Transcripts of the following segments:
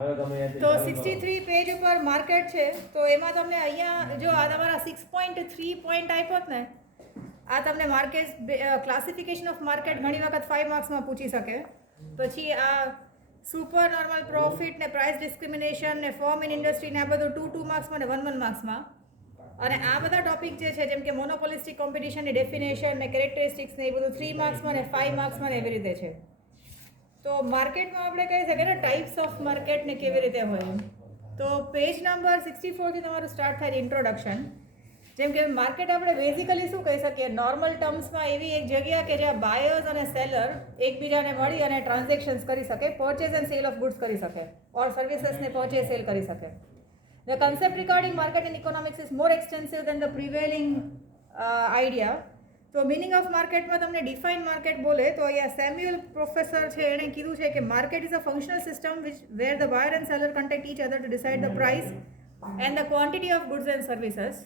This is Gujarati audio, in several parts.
તો 63 પેજ ઉપર માર્કેટ છે તો એમાં તમને અહીંયા જો આ તમારા 6.3 પોઈન્ટ આપ્યો ને આ તમને માર્કેટ ક્લાસિફિકેશન ઓફ માર્કેટ ઘણી વખત 5 માર્ક્સમાં પૂછી શકે. પછી આ સુપર નોર્મલ પ્રોફિટ ને પ્રાઇસ ડિસ્ક્રિમિનેશન ને ફોર્મ ઇન ઇન્ડસ્ટ્રી ને આ બધું 2 માર્ક્સમાં ને 1 માર્ક્સમાં. અને આ બધા ટોપિક જે છે જેમ કે મોનોપોલિસ્ટિક કોમ્પિટિશનની ડેફિનેશન ને કેરેક્ટરિસ્ટિક્સ ને એ બધું 3 માર્ક્સમાં ને 5 માર્ક્સમાં ને એવી રીતે છે. તો માર્કેટમાં આપણે કહી શકીએ ને ટાઈપ્સ ઓફ માર્કેટ ને કેવી રીતે હોય. તો પેજ નંબર 64થી તમારું સ્ટાર્ટ થાય ઇન્ટ્રોડક્શન. જેમ કે માર્કેટ આપણે બેઝિકલી શું કહી શકીએ નોર્મલ ટર્મ્સમાં એવી એક જગ્યા કે જ્યાં બાયર્સ અને સેલર એકબીજાને મળી અને ટ્રાન્ઝેક્શન્સ કરી શકે, purchase and cell of goods કરી શકે ઓર સર્વિસીસને પરચેઝ સેલ કરી શકે. The concept regarding market and economics is more extensive than the prevailing idea. તો મિનિંગ ઓફ માર્કેટમાં તમને ડિફાઇન માર્કેટ બોલે તો અહીંયા સેમ્યુઅલ પ્રોફેસર છે એણે કીધું છે કે market is a functional system which where the buyer and seller contact each other to decide the price and the quantity of goods and services.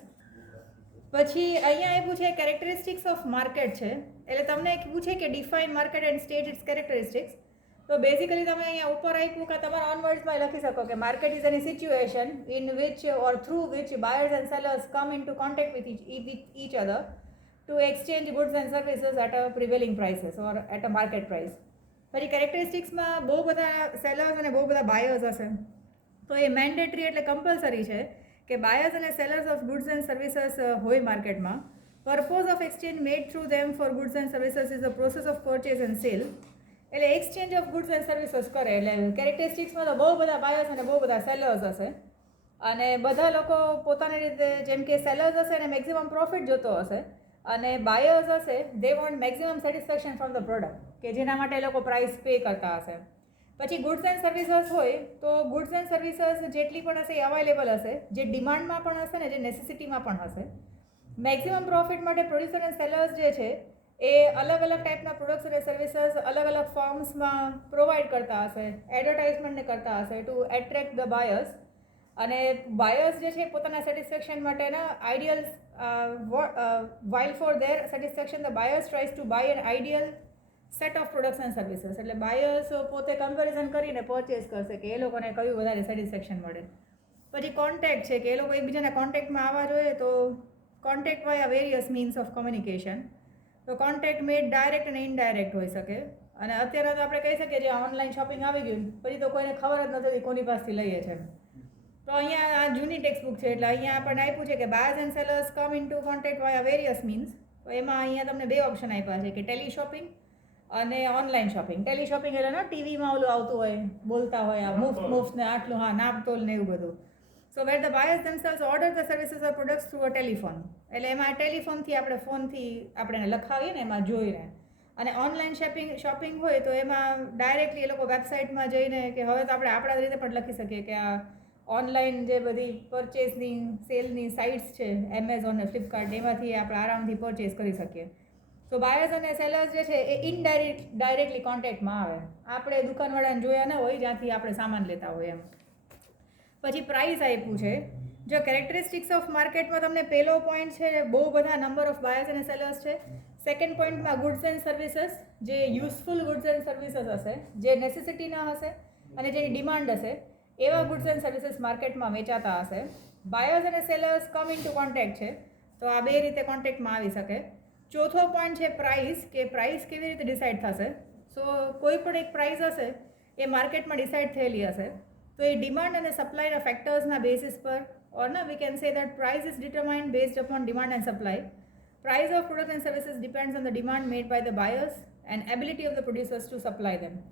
પછી અહીંયા એ પૂછે કેરેક્ટરિસ્ટિક્સ ઓફ માર્કેટ છે એટલે તમને પૂછે કે define market and state its characteristics. તો બેઝિકલી તમે અહીંયા ઉપર આપ્યું કે તમારા ઓન વર્ડ્સમાં લખી શકો કે market is any situation in which or through which buyers and sellers come in to contact with each other to exchange goods and services at a prevailing prices or at a market price. પછી કેરેક્ટરિસ્ટિક્સમાં બહુ બધા સેલર્સ અને બહુ બધા બાયર્સ હશે તો એ મેન્ડેટરી એટલે કમ્પલસરી છે કે બાયર્સ અને sellers of goods and services હોય માર્કેટમાં. Purpose of exchange made through them for goods and services is a process of purchase and sale. એટલે exchange of goods and services કરે એટલે કેરેક્ટરિસ્ટિક્સમાં તો બહુ બધા બાયર્સ અને બહુ બધા સેલર્સ હશે અને બધા લોકો પોતાની રીતે જેમ કે સેલર્સ હશે અને મેક્સિમમ પ્રોફિટ જોતો હશે અને બાયર્સ હશે they want maximum satisfaction from the product કે જેના માટે એ લોકો પ્રાઇસ પે કરતા હશે. પછી ગુડ્સ એન્ડ સર્વિસીસ હોય તો ગુડ્સ એન્ડ સર્વિસીસ જેટલી પણ હશે એ અવેલેબલ હશે, જે ડિમાન્ડમાં પણ હશે ને જે નેસેસિટીમાં પણ હશે. મેક્સિમમ પ્રોફિટ માટે પ્રોડ્યુસર એન્ડ સેલર્સ જે છે એ અલગ અલગ ટાઈપના પ્રોડક્ટ્સ અને સર્વિસીસ અલગ અલગ ફોર્મ્સમાં પ્રોવાઈડ કરતા હશે, એડવર્ટાઇઝમેન્ટને કરતા હશે ટુ એટ્રેક્ટ ધ બાયર્સ. અને બાયર્સ જે છે પોતાના સેટિસ્ફેક્શન માટેના ideal while for their satisfaction the buyers tries to buy an ideal set of products and services. એટલે બાયર્સ પોતે કમ્પેરિઝન કરીને પરચેસ કરશે કે એ લોકોને કયું વધારે સેટિસ્ફેક્શન મળે. પછી કોન્ટેક્ટ છે કે એ લોકો એકબીજાના કોન્ટેક્ટમાં આવવા જોઈએ તો contact via various means of communication. તો કોન્ટેક્ટ મેડ ડાયરેક્ટ અને ઇનડાયરેક્ટ હોઈ શકે. અને અત્યારે તો આપણે કહી શકીએ જે ઓનલાઈન શોપિંગ આવી ગયું પછી તો કોઈને ખબર જ નથી કોની પાસેથી લઈએ છે. તો અહીંયા આ જૂની ટેક્સ્ટ બુક છે એટલે અહીંયા આપણને આપ્યું છે કે buyers and sellers come in to contact via various means. તો એમાં અહીંયા તમને બે ઓપ્શન આપ્યા છે કે ટેલી શોપિંગ અને ઓનલાઈન શોપિંગ. ટેલી શોપિંગ એટલે ને ટીવીમાં ઓલું આવતું હોય બોલતા હોય આ મુફ્ત ને આટલું હા નાપતોલ ને એવું બધું. So where the buyers themselves order the services or products through a telephone. એટલે એમાં ટેલિફોનથી આપણે ફોનથી આપણે લખાવીએ ને એમાં જોઈને. અને ઓનલાઈન શોપિંગ હોય તો એમાં ડાયરેક્ટલી એ લોકો વેબસાઇટમાં જઈને કે હવે તો આપણે આપણા રીતે પણ લખી શકીએ કે આ ઓનલાઈન જે બધી પરચેસની સેલની સાઇટ્સ છે એમેઝોન ને ફ્લિપકાર્ટ એમાંથી આપણે આરામથી પરચેસ કરી શકીએ. તો બાયર્સ અને સેલર્સ જે છે એ ડાયરેક્ટલી કોન્ટેક્ટમાં આવે, આપણે દુકાનવાળાને જોયા ન હોય જ્યાંથી આપણે સામાન લેતા હોય એમ. પછી પ્રાઇસ આપ્યું છે. જો કેરેક્ટરિસ્ટિક્સ ઓફ માર્કેટમાં તમને પહેલો પોઈન્ટ છે બહુ બધા નંબર ઓફ બાયર્સ અને સેલર્સ છે. સેકન્ડ પોઈન્ટમાં ગુડ્સ એન્ડ સર્વિસીસ, જે યુઝફુલ ગુડ્સ એન્ડ સર્વિસીસ હશે, જે નેસેસિટીના હશે અને જેની ડિમાન્ડ હશે એવા ગુડ્સ એન્ડ સર્વિસીસ માર્કેટમાં વેચાતા હશે. બાયર્સ અને sellers come in to contact છે તો આ બે રીતે કોન્ટેક્ટમાં આવી શકે. ચોથો પોઈન્ટ છે પ્રાઇસ, કે પ્રાઇસ કેવી રીતે ડિસાઇડ થશે. સો કોઈ પણ એક પ્રાઇસ હશે એ માર્કેટમાં ડિસાઇડ થયેલી હશે તો એ ડિમાન્ડ અને સપ્લાયના ફેક્ટર્સના બેસિસ પર ઓર ના we can say that price is determined based upon demand and supply. Price of product and services depends on the demand made by the buyers and ability of the producers to supply them.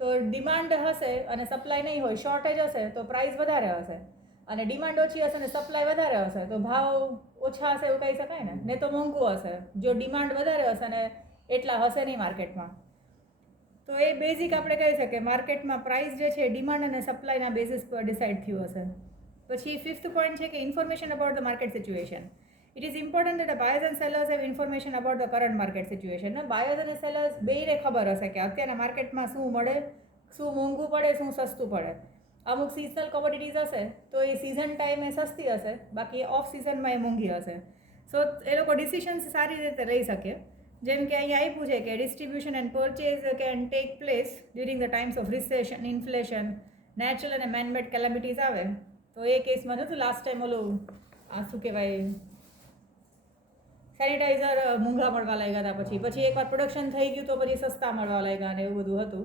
તો ડિમાન્ડ હશે અને સપ્લાય નહીં હોય, શોર્ટેજ હશે તો પ્રાઇસ વધારે હશે, અને ડિમાન્ડ ઓછી હશે અને સપ્લાય વધારે હશે તો ભાવ ઓછા હશે એવું કહી શકાય ને. નહીં તો મોંઘું હશે જો ડિમાન્ડ વધારે હશે અને એટલા હશે નહીં માર્કેટમાં. તો એ બેઝિક આપણે કહી શકીએ માર્કેટમાં પ્રાઇસ જે છે ડિમાન્ડ અને સપ્લાયના બેઝિસ પર ડિસાઇડ થયું હશે. પછી ફિફ્થ પોઈન્ટ છે કે information about the market situation. It is important that buyers and sellers have information about the current market situation. Buyers અને સેલર્સ બેયને ખબર હશે કે અત્યારના માર્કેટમાં શું મળે, શું મોંઘું પડે, શું સસ્તું પડે. અમુક સિઝનલ કોમોડિટીઝ હશે તો એ સિઝન ટાઈમે સસ્તી હશે, બાકી ઓફ સિઝનમાં એ મોંઘી હશે. સો એ લોકો ડિસિશન્સ સારી રીતે લઈ શકે. જેમ કે અહીંયા આપ્યું છે કે distribution and purchase can take place during the times of recession, inflation natural અને મેનમેડ કેલેમિટીઝ આવે તો એ કેસમાં નહોતું લાસ્ટ ટાઈમ ઓલું શું કહેવાય સેનિટાઈઝર મોંઘા મળવા લાગ્યા હતા, પછી એકવાર પ્રોડક્શન થઈ ગયું તો પછી સસ્તા મળવા લાગ્યા ને એવું બધું હતું.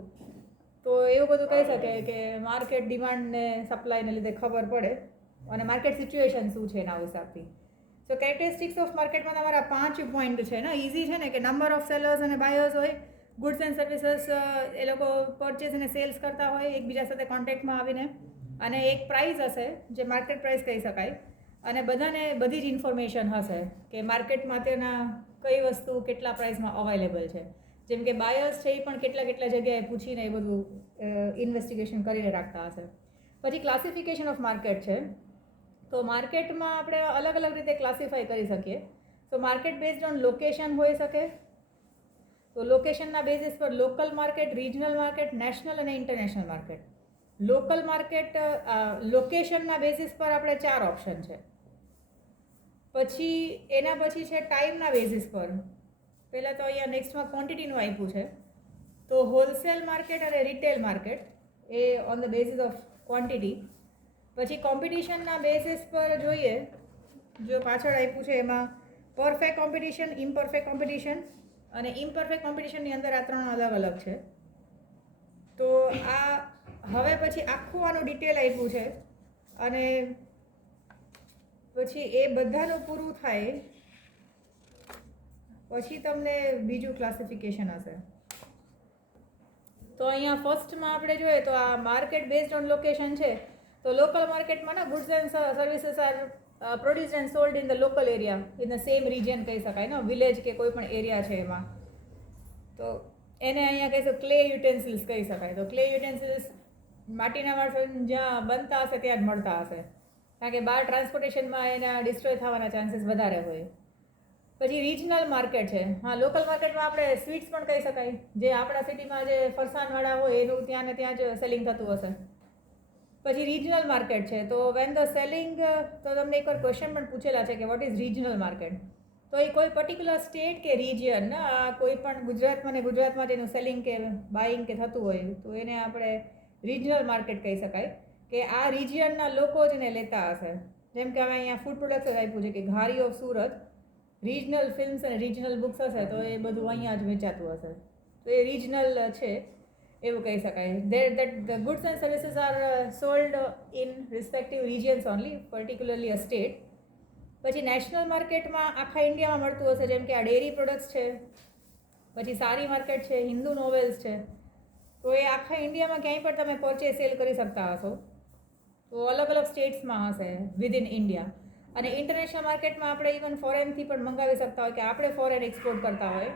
તો એવું બધું કહી શકે કે માર્કેટ ડિમાન્ડ ને સપ્લાયને લીધે ખબર પડે અને માર્કેટ સિચ્યુએશન શું છે એના હિસાબથી. સો કેરેક્ટરિસ્ટિક્સ ઓફ માર્કેટમાં તમારા 5 પોઈન્ટ છે ને, ઇઝી છે ને, કે નંબર ઓફ સેલર્સ અને બાયર્સ હોય, ગુડ્સ એન્ડ સર્વિસીસ એ લોકો પરચેસ અને સેલ્સ કરતા હોય એકબીજા સાથે કોન્ટેક્ટમાં આવીને, અને એક પ્રાઇસ હશે જે માર્કેટ પ્રાઇસ કહી શકાય, અને બધાને બધી જ ઇન્ફોર્મેશન હશે કે માર્કેટમાં તેના કઈ વસ્તુ કેટલા પ્રાઇસમાં અવેલેબલ છે. જેમ કે બાયર્સ છે એ પણ કેટલા જગ્યાએ પૂછીને એ બધું ઇન્વેસ્ટિગેશન કરીને રાખતા હશે. પછી ક્લાસિફિકેશન ઓફ માર્કેટ છે. તો માર્કેટમાં આપણે અલગ રીતે ક્લાસિફાઈ કરી શકીએ. તો માર્કેટ બેઝડ ઓન લોકેશન હોઈ શકે. તો લોકેશનના બેઝિસ પર local market, regional market, national અને ઇન્ટરનેશનલ માર્કેટ. લોકલ માર્કેટ લોકેશનના બેઝિસ પર આપણે 4 ઓપ્શન છે. પછી એના પછી છે ટાઈમના બેઝિસ પર. પહેલાં તો અહીંયા નેક્સ્ટમાં ક્વોન્ટિટીનું આપ્યું છે. તો હોલસેલ માર્કેટ અને retail market A on the basis of quantity. પછી કોમ્પિટિશનના બેઝિસ પર જોઈએ, જો પાછળ આપ્યું છે એમાં પરફેક્ટ કોમ્પિટિશન, ઇમ્પરફેક્ટ કોમ્પિટિશન, અને ઇમ્પરફેક્ટ કોમ્પિટિશનની અંદર આ 3 અલગ છે. તો આ હવે પછી આખું આનું ડિટેલ આપ્યું છે, અને પછી એ બધાનું પૂરું થાય પછી તમને બીજું ક્લાસિફિકેશન હશે. તો અહીંયા ફર્સ્ટમાં આપણે જોઈએ તો આ માર્કેટ બેઝડ ઓન લોકેશન છે. તો લોકલ માર્કેટમાં ના goods and services are produced and sold in the local area, in the same region કહી શકાય ને, વિલેજ કે કોઈ પણ એરિયા છે એમાં. તો એને અહીંયા કહીશું ક્લે યુટેન્સિલ્સ કહી શકાય. તો ક્લે યુટેન્સિલ્સ માટીના વાસણ જ્યાં બનતા હશે ત્યાં જ મળતા હશે, કારણ કે બહાર ટ્રાન્સપોર્ટેશનમાં એના ડિસ્ટ્રોય થવાના ચાન્સીસ વધારે હોય. પછી રિજનલ માર્કેટ છે. હા, લોકલ માર્કેટમાં આપણે સ્વીટ્સ પણ કહી શકાય, જે આપણા સિટીમાં જે ફરસાણવાળા હોય એનું ત્યાં ને ત્યાં જ સેલિંગ થતું હશે. પછી રિજનલ માર્કેટ છે. તો વેન ધ સેલિંગ, તો તમને એકવાર ક્વેશ્ચન પણ પૂછેલા છે કે વોટ ઇઝ રિજનલ માર્કેટ. તો એ કોઈ પર્ટિક્યુલર સ્ટેટ કે રિજિયન, આ કોઈ પણ ગુજરાતમાં જેનું સેલિંગ કે બાઇંગ કે થતું હોય તો એને આપણે રિજનલ માર્કેટ કહી શકાય, કે આ રિજિયનના લોકો જ એને લેતા હશે. જેમ કે હવે અહીંયા ફૂડ પ્રોડક્ટ્સ આપ્યું છે કે ઘારી ઓફ સુરત, રિજનલ ફિલ્મ્સ અને રિજનલ બુક્સ હશે તો એ બધું અહીંયા જ વેચાતું હશે. તો એ રિજનલ છે એવું કહી શકાય. That the goods and services are sold in respective regions only, particularly a state. પછી નેશનલ માર્કેટમાં આખા ઇન્ડિયામાં મળતું હશે, જેમ કે આ ડેરી પ્રોડક્ટ્સ છે, પછી સારી માર્કેટ છે, હિન્દુ નોવેલ્સ છે. તો એ આખા ઇન્ડિયામાં ક્યાંય પણ તમે પરચેસ સેલ કરી શકતા હશો. તો અલગ સ્ટેટ્સમાં હશે વિધિન ઇન્ડિયા. અને ઇન્ટરનેશનલ માર્કેટમાં આપણે ઇવન ફોરેનથી પણ મંગાવી શકતા હોય, કે આપણે ફોરેન એક્સપોર્ટ કરતા હોય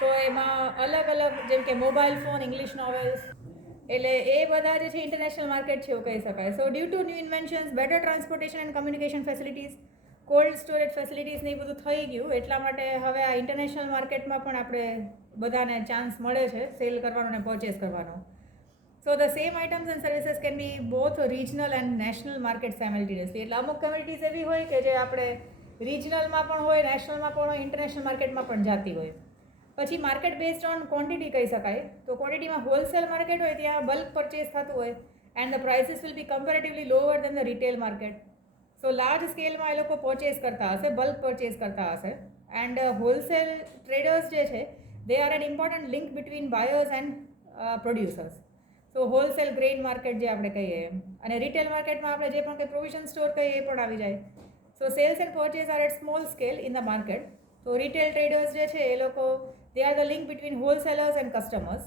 તો એમાં અલગ જેમ કે મોબાઈલ ફોન, ઇંગ્લિશ નોવેલ્સ, એટલે એ બધા જે છે ઇન્ટરનેશનલ માર્કેટ છે એવું કહી શકાય. So due to new inventions, better transportation and communication facilities, cold storage facilities ને એ બધું થઈ ગયું, એટલા માટે હવે આ ઇન્ટરનેશનલ માર્કેટમાં પણ આપણે બધાને ચાન્સ મળે છે સેલ કરવાનો અને પરચેસ કરવાનો. So the same items and services can be both regional and national market simultaneously. એટલે અમુક કમ્યુનિટીઝ એવી હોય કે જે આપણે રિજનલમાં પણ હોય, નેશનલમાં પણ હોય, ઇન્ટરનેશનલ માર્કેટમાં પણ જાતી હોય. પછી માર્કેટ બેઝડ ઓન ક્વોન્ટિટી કહી શકાય. તો ક્વોન્ટિટીમાં હોલસેલ માર્કેટ હોય ત્યાં બલ્ક પરચેસ થતું હોય, and the prices will be comparatively lower than the retail market. So large સ્કેલમાં એ લોકો પરચેસ કરતા હશે, બલ્ક પરચેસ કરતા હશે. એન્ડ હોલસેલ ટ્રેડર્સ જે છે they R N important link between buyers and producers. તો હોલસેલ ગ્રેઇન માર્કેટ જે આપણે કહીએ, અને રિટેલ માર્કેટમાં આપણે જે પણ કંઈ પ્રોવિઝન સ્ટોર કહીએ એ પણ આવી જાય. So sales and purchase are at small scale in the market. તો રિટેલ ટ્રેડર્સ જે છે એ લોકો they are the link between wholesalers and customers.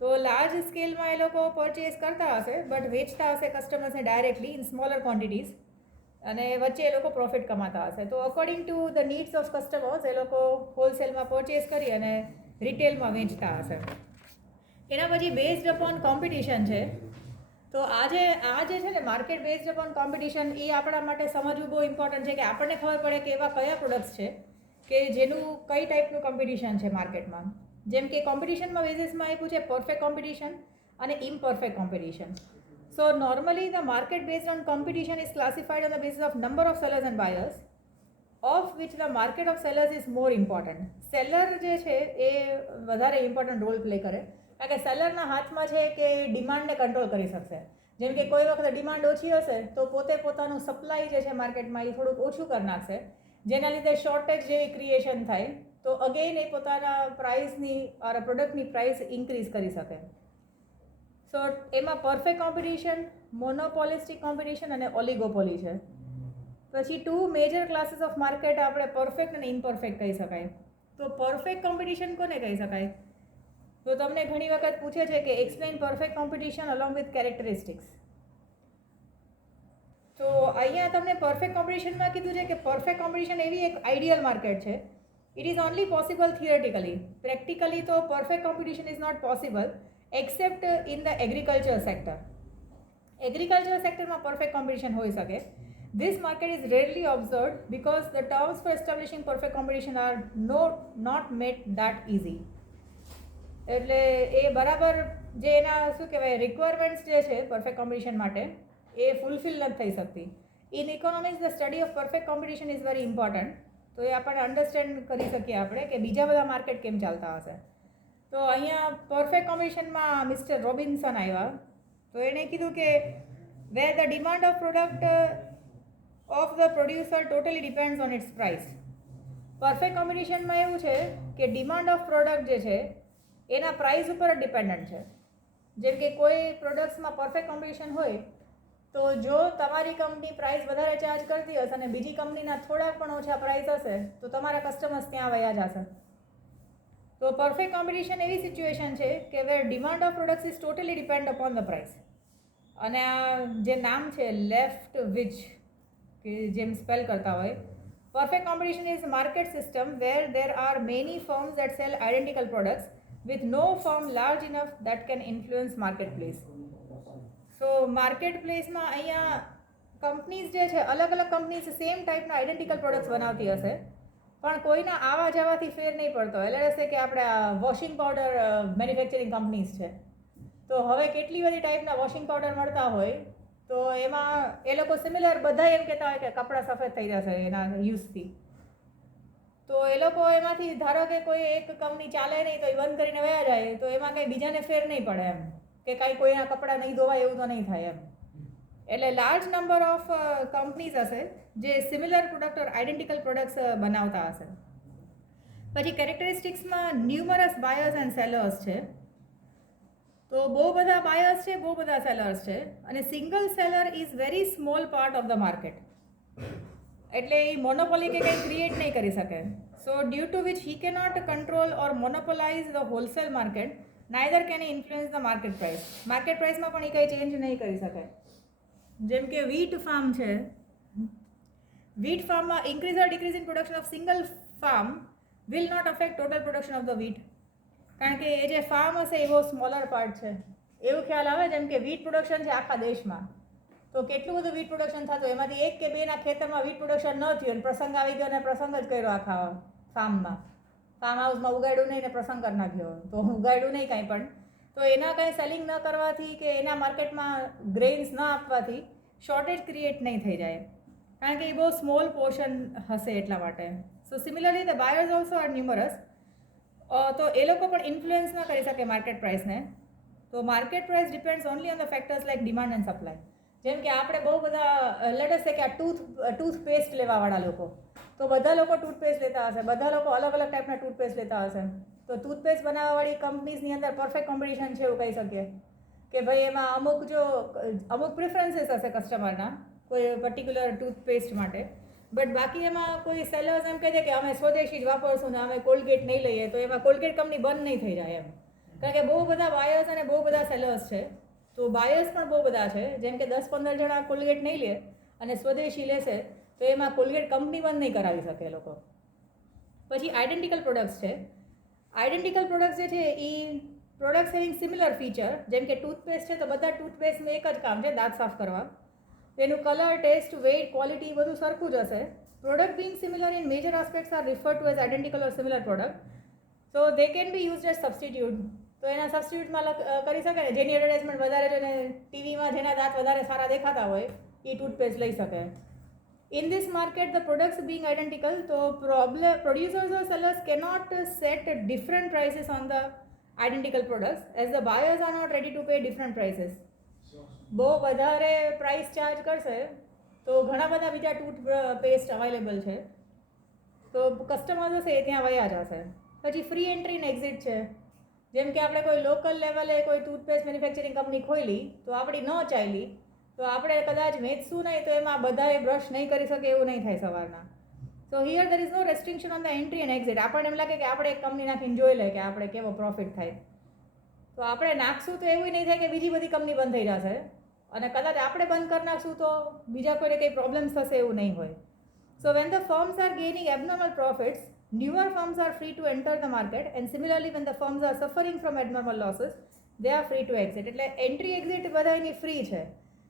તો લાર્જ સ્કેલમાં એ લોકો પરચેસ કરતા હશે, બટ વેચતા હશે કસ્ટમર્સને ડાયરેક્ટલી ઇન સ્મોલર ક્વોન્ટિટીઝ, અને વચ્ચે એ લોકો પ્રોફિટ કમાતા હશે. તો according to the needs of customers એ લોકો હોલસેલમાં પરચેસ કરી અને રિટેલમાં વેચતા હશે. એના પછી બેઝડ અપોન કોમ્પિટિશન છે. તો આ જે છે ને માર્કેટ બેઝડ અપોન કોમ્પિટિશન, એ આપણા માટે સમજવું બહુ ઇમ્પોર્ટન્ટ છે, કે આપણને ખબર પડે કે એવા કયા પ્રોડક્ટ્સ છે કે જેનું કઈ ટાઈપનું કોમ્પિટિશન છે માર્કેટમાં. જેમ કે કોમ્પિટિશનમાં બેઝિસમાં આપ્યું છે પરફેક્ટ કોમ્પિટિશન અને imperfect competition. So normally the market based on competition is classified on the basis of number of sellers and buyers, of which the market of sellers is more important. Seller જે છે એ વધારે ઇમ્પોર્ટન્ટ રોલ પ્લે કરે, કારણ કે સેલરના હાથમાં છે કે ડિમાન્ડને કંટ્રોલ કરી શકશે. જેમ કે કોઈ વખતે ડિમાન્ડ ઓછી હશે તો પોતે પોતાનું સપ્લાય જે છે માર્કેટમાં એ થોડુંક ઓછું કરી નાખશે, જેના લીધે શોર્ટેજ જેવી ક્રિએશન થાય, તો અગેન એ પોતાના પ્રાઇસની પ્રોડક્ટની પ્રાઇસ ઇન્ક્રીઝ કરી શકે. સો એમાં પરફેક્ટ કોમ્પિટિશન, મોનોપોલિસ્ટિક કોમ્પિટિશન અને ઓલિગોપોલી છે. પછી 2 મેજર ક્લાસીસ ઓફ માર્કેટ આપણે પરફેક્ટ અને ઇમ્પરફેક્ટ કહી શકાય. તો પરફેક્ટ કોમ્પિટિશન કોને કહી શકાય? તો તમને ઘણી વખત પૂછે છે કે explain perfect competition along with characteristics. તો અહીંયા તમને પરફેક્ટ કોમ્પિટિશનમાં કીધું છે કે પરફેક્ટ કોમ્પિટિશન એવી એક આઈડિયલ માર્કેટ છે. It is only possible theoretically. Practically તો perfect competition is not possible except in the agriculture sector. Agriculture sectorમાં perfect competition હોઈ શકે. This market is rarely observed because the terms for establishing perfect competition are not made that easy. એટલે એ બરાબર જે એના શું કહેવાય રિક્વાયરમેન્ટ્સ જે છે પરફેક્ટ કોમ્પિટિશન માટે એ ફૂલફિલ નથી થઈ શકતી. In economics the study of perfect competition is very important. તો એ આપણને અન્ડરસ્ટેન્ડ કરી શકીએ આપણે કે બીજા બધા માર્કેટ કેમ ચાલતા હશે. તો અહીંયા પરફેક્ટ કોમ્પિટિશનમાં મિસ્ટર રોબિન્સન આવ્યા. તો એણે કીધું કે where the demand of product of the producer totally depends on its price. Perfect કોમ્પિટિશનમાં એવું છે કે ડિમાન્ડ ઓફ પ્રોડક્ટ જે છે એના પ્રાઇસ ઉપર જ ડિપેન્ડન્ટ છે. જેમ કે કોઈ પ્રોડક્ટ્સમાં પરફેક્ટ કોમ્પિટિશન હોય તો જો તમારી કંપની પ્રાઇસ વધારે ચાર્જ કરતી હશે અને બીજી કંપનીના થોડાક પણ ઓછા પ્રાઇસ હશે તો તમારા કસ્ટમર્સ ત્યાં વયા જશે. તો પરફેક્ટ કોમ્પિટિશન એવી સિચ્યુએશન છે કે where demand of products is totally depend upon the price. અને આ જે નામ છે લેફ્ટ વિચ કે જેમ સ્પેલ કરતા હોય, perfect competition is market system where there are many firms that sell identical products with no firm large enough that can influence marketplace. So માર્કેટપ્લેસમાં અહીંયા કંપનીઝ જે છે અલગ અલગ કંપનીઝ સેમ ટાઈપના આઇડેન્ટિકલ પ્રોડક્ટ્સ બનાવતી હશે પણ કોઈના આવા જવાથી ફેર નહીં પડતો. એટલે રહેશે કે આપણે વોશિંગ પાવડર મેન્યુફેક્ચરિંગ કંપનીઝ છે તો હવે કેટલી બધી ટાઈપના વોશિંગ પાવડર મળતા હોય તો એમાં એ લોકો સિમિલર બધા એમ કહેતા હોય કે કપડાં સફેદ થઈ જશે એના યુઝથી. તો એ લોકો એમાંથી ધારો કે કોઈ એક કંપની ચાલે નહીં તો એ બંધ કરીને વયા જાય તો એમાં કંઈ બીજાને ફેર નહીં પડે એમ કે કાંઈ કોઈના કપડાં નહીં ધોવાય એવું તો નહીં થાય એમ. એટલે લાર્જ નંબર ઓફ કંપનીઝ હશે જે સિમિલર પ્રોડક્ટ ઓર આઇડેન્ટિકલ પ્રોડક્ટ્સ બનાવતા હશે. પછી કેરેક્ટરિસ્ટિક્સમાં ન્યુમરસ બાયર્સ એન્ડ સેલર્સ છે. તો બહુ બધા બાયર્સ છે, બહુ બધા સેલર્સ છે અને single seller is very small part of the market. એટલે એ મોનોપોલી કે કંઈ ક્રિએટ નહીં કરી શકે. So due to which he cannot control or monopolize the wholesale market neither can influence the market price. Market પ્રાઇસમાં પણ એ કંઈ ચેન્જ નહીં કરી શકે. જેમ કે વીટ ફાર્મ છે, વીટ ફાર્મમાં increase or decrease in production of single farm will not affect total production of the wheat. કારણ કે એ જે ફાર્મ હશે એ બહુ સ્મોલર પાર્ટ છે. એવું ખ્યાલ આવે જેમ કે વીટ પ્રોડક્શન છે આખા દેશમાં તો કેટલું બધું વીટ પ્રોડક્શન થતું એમાંથી એક કે બેના ખેતરમાં વીટ પ્રોડક્શન ન થયું અને પ્રસંગ આવી ગયો અને પ્રસંગ જ કર્યો આખા ફાર્મમાં, ફાર્મ હાઉસમાં ઉગાડ્યું નહીં ને પ્રસંગ કરી નાખ્યો તો ઉગાડ્યું નહીં કાંઈ પણ. તો એના કાંઈ સેલિંગ ન કરવાથી કે એના માર્કેટમાં ગ્રેઇન્સ ન આપવાથી શોર્ટેજ ક્રિએટ નહીં થઈ જાય કારણ કે એ બહુ સ્મોલ પોર્શન હશે એટલા માટે. So similarly the buyers also are numerous. તો એ લોકો પણ ઇન્ફ્લુઅન્સ ન કરી શકે માર્કેટ પ્રાઇસને. તો market price depends only on the factors like demand and supply. જેમ કે આપણે બહુ બધા લેટેસ્ટ છે કે આ ટૂથપેસ્ટ લેવાવાળા લોકો તો બધા લોકો ટૂથપેસ્ટ લેતા હશે, બધા લોકો અલગ અલગ ટાઈપના ટૂથપેસ્ટ લેતા હશે. તો ટૂથપેસ્ટ બનાવવાવાળી કંપનીઝની અંદર પરફેક્ટ કોમ્પિટિશન છે એવું કહી શકીએ કે ભાઈ એમાં અમુક પ્રિફરન્સીસ હશે કસ્ટમરના કોઈ પર્ટિક્યુલર ટૂથપેસ્ટ માટે. બટ બાકી એમાં કોઈ સેલર્સ એમ કહે છે કે અમે સ્વદેશી જ વાપરશું ને અમે કોલગેટ નહીં લઈએ તો એમાં કોલગેટ કંપની બંધ નહીં થઈ જાય એમ. કારણ કે બહુ બધા બાયર્સ અને બહુ બધા સેલર્સ છે. તો બાયર્સ પણ બહુ બધા છે. જેમ કે 10-15 જણા કોલગેટ નહીં લે અને સ્વદેશી લેશે તો એમાં કોલગેટ કંપની બંધ નહીં કરાવી શકે એ લોકો. પછી આઇડેન્ટિકલ પ્રોડક્ટ્સ છે. આઇડેન્ટિકલ પ્રોડક્ટ્સ જે છે એ પ્રોડક્ટ્સ હેવિંગ સિમિલર ફીચર. જેમ કે ટૂથપેસ્ટ છે તો બધા ટૂથપેસ્ટનું એક જ કામ છે દાંત સાફ કરવા. એનું કલર, ટેસ્ટ, વેઇટ, ક્વોલિટી બધું સરખું જ હશે. Product being similar in major aspects are refer to as identical or similar product. So they can be used as substitute. તો એના સબસ્ટિટ્યૂટમાં કરી શકે ને જેની એડવર્ટાઇઝમેન્ટ વધારે છે ને ટીવીમાં જેના દાંત વધારે સારા દેખાતા હોય એ ટૂથપેસ્ટ લઈ શકે. In this market the products being identical તો producers or sellers cannot set different prices on the identical products as the buyers are not ready to pay different prices. બહુ વધારે પ્રાઇસ ચાર્જ કરશે તો ઘણા બધા બીજા ટૂથપેસ્ટ અવેલેબલ છે, તો કસ્ટમર્સ હશે એ ત્યાં વયા જશે. પછી ફ્રી એન્ટ્રી ને એક્ઝિટ છે. જેમ કે આપણે કોઈ લોકલ લેવલે કોઈ ટૂથપેસ્ટ મેન્યુફેક્ચરિંગ કંપની ખોલી તો આપણી ન ચાલી તો આપણે કદાચ વેચશું નહીં તો એમાં બધાએ બ્રશ નહીં કરી શકે એવું નહીં થાય સવારના. So here there is no restriction on the entry and exit. આપણને એમ લાગે કે આપણે એક કંપની નાખીને જોઈ લે કે આપણે કેવો પ્રોફિટ થાય, તો આપણે નાખશું તો એવું નહીં થાય કે બીજી બધી કંપની બંધ થઈ જશે, અને કદાચ આપણે બંધ કરી નાખશું તો બીજા કોઈને કંઈ પ્રોબ્લેમ્સ થશે એવું નહીં હોય. So when the firms are gaining abnormal profits, newer firms are free to enter the market, and similarly when the firms are suffering from abnormal losses, they are free to exit. એટલે એન્ટ્રી એક્ઝિટ બધાની ફ્રી છે.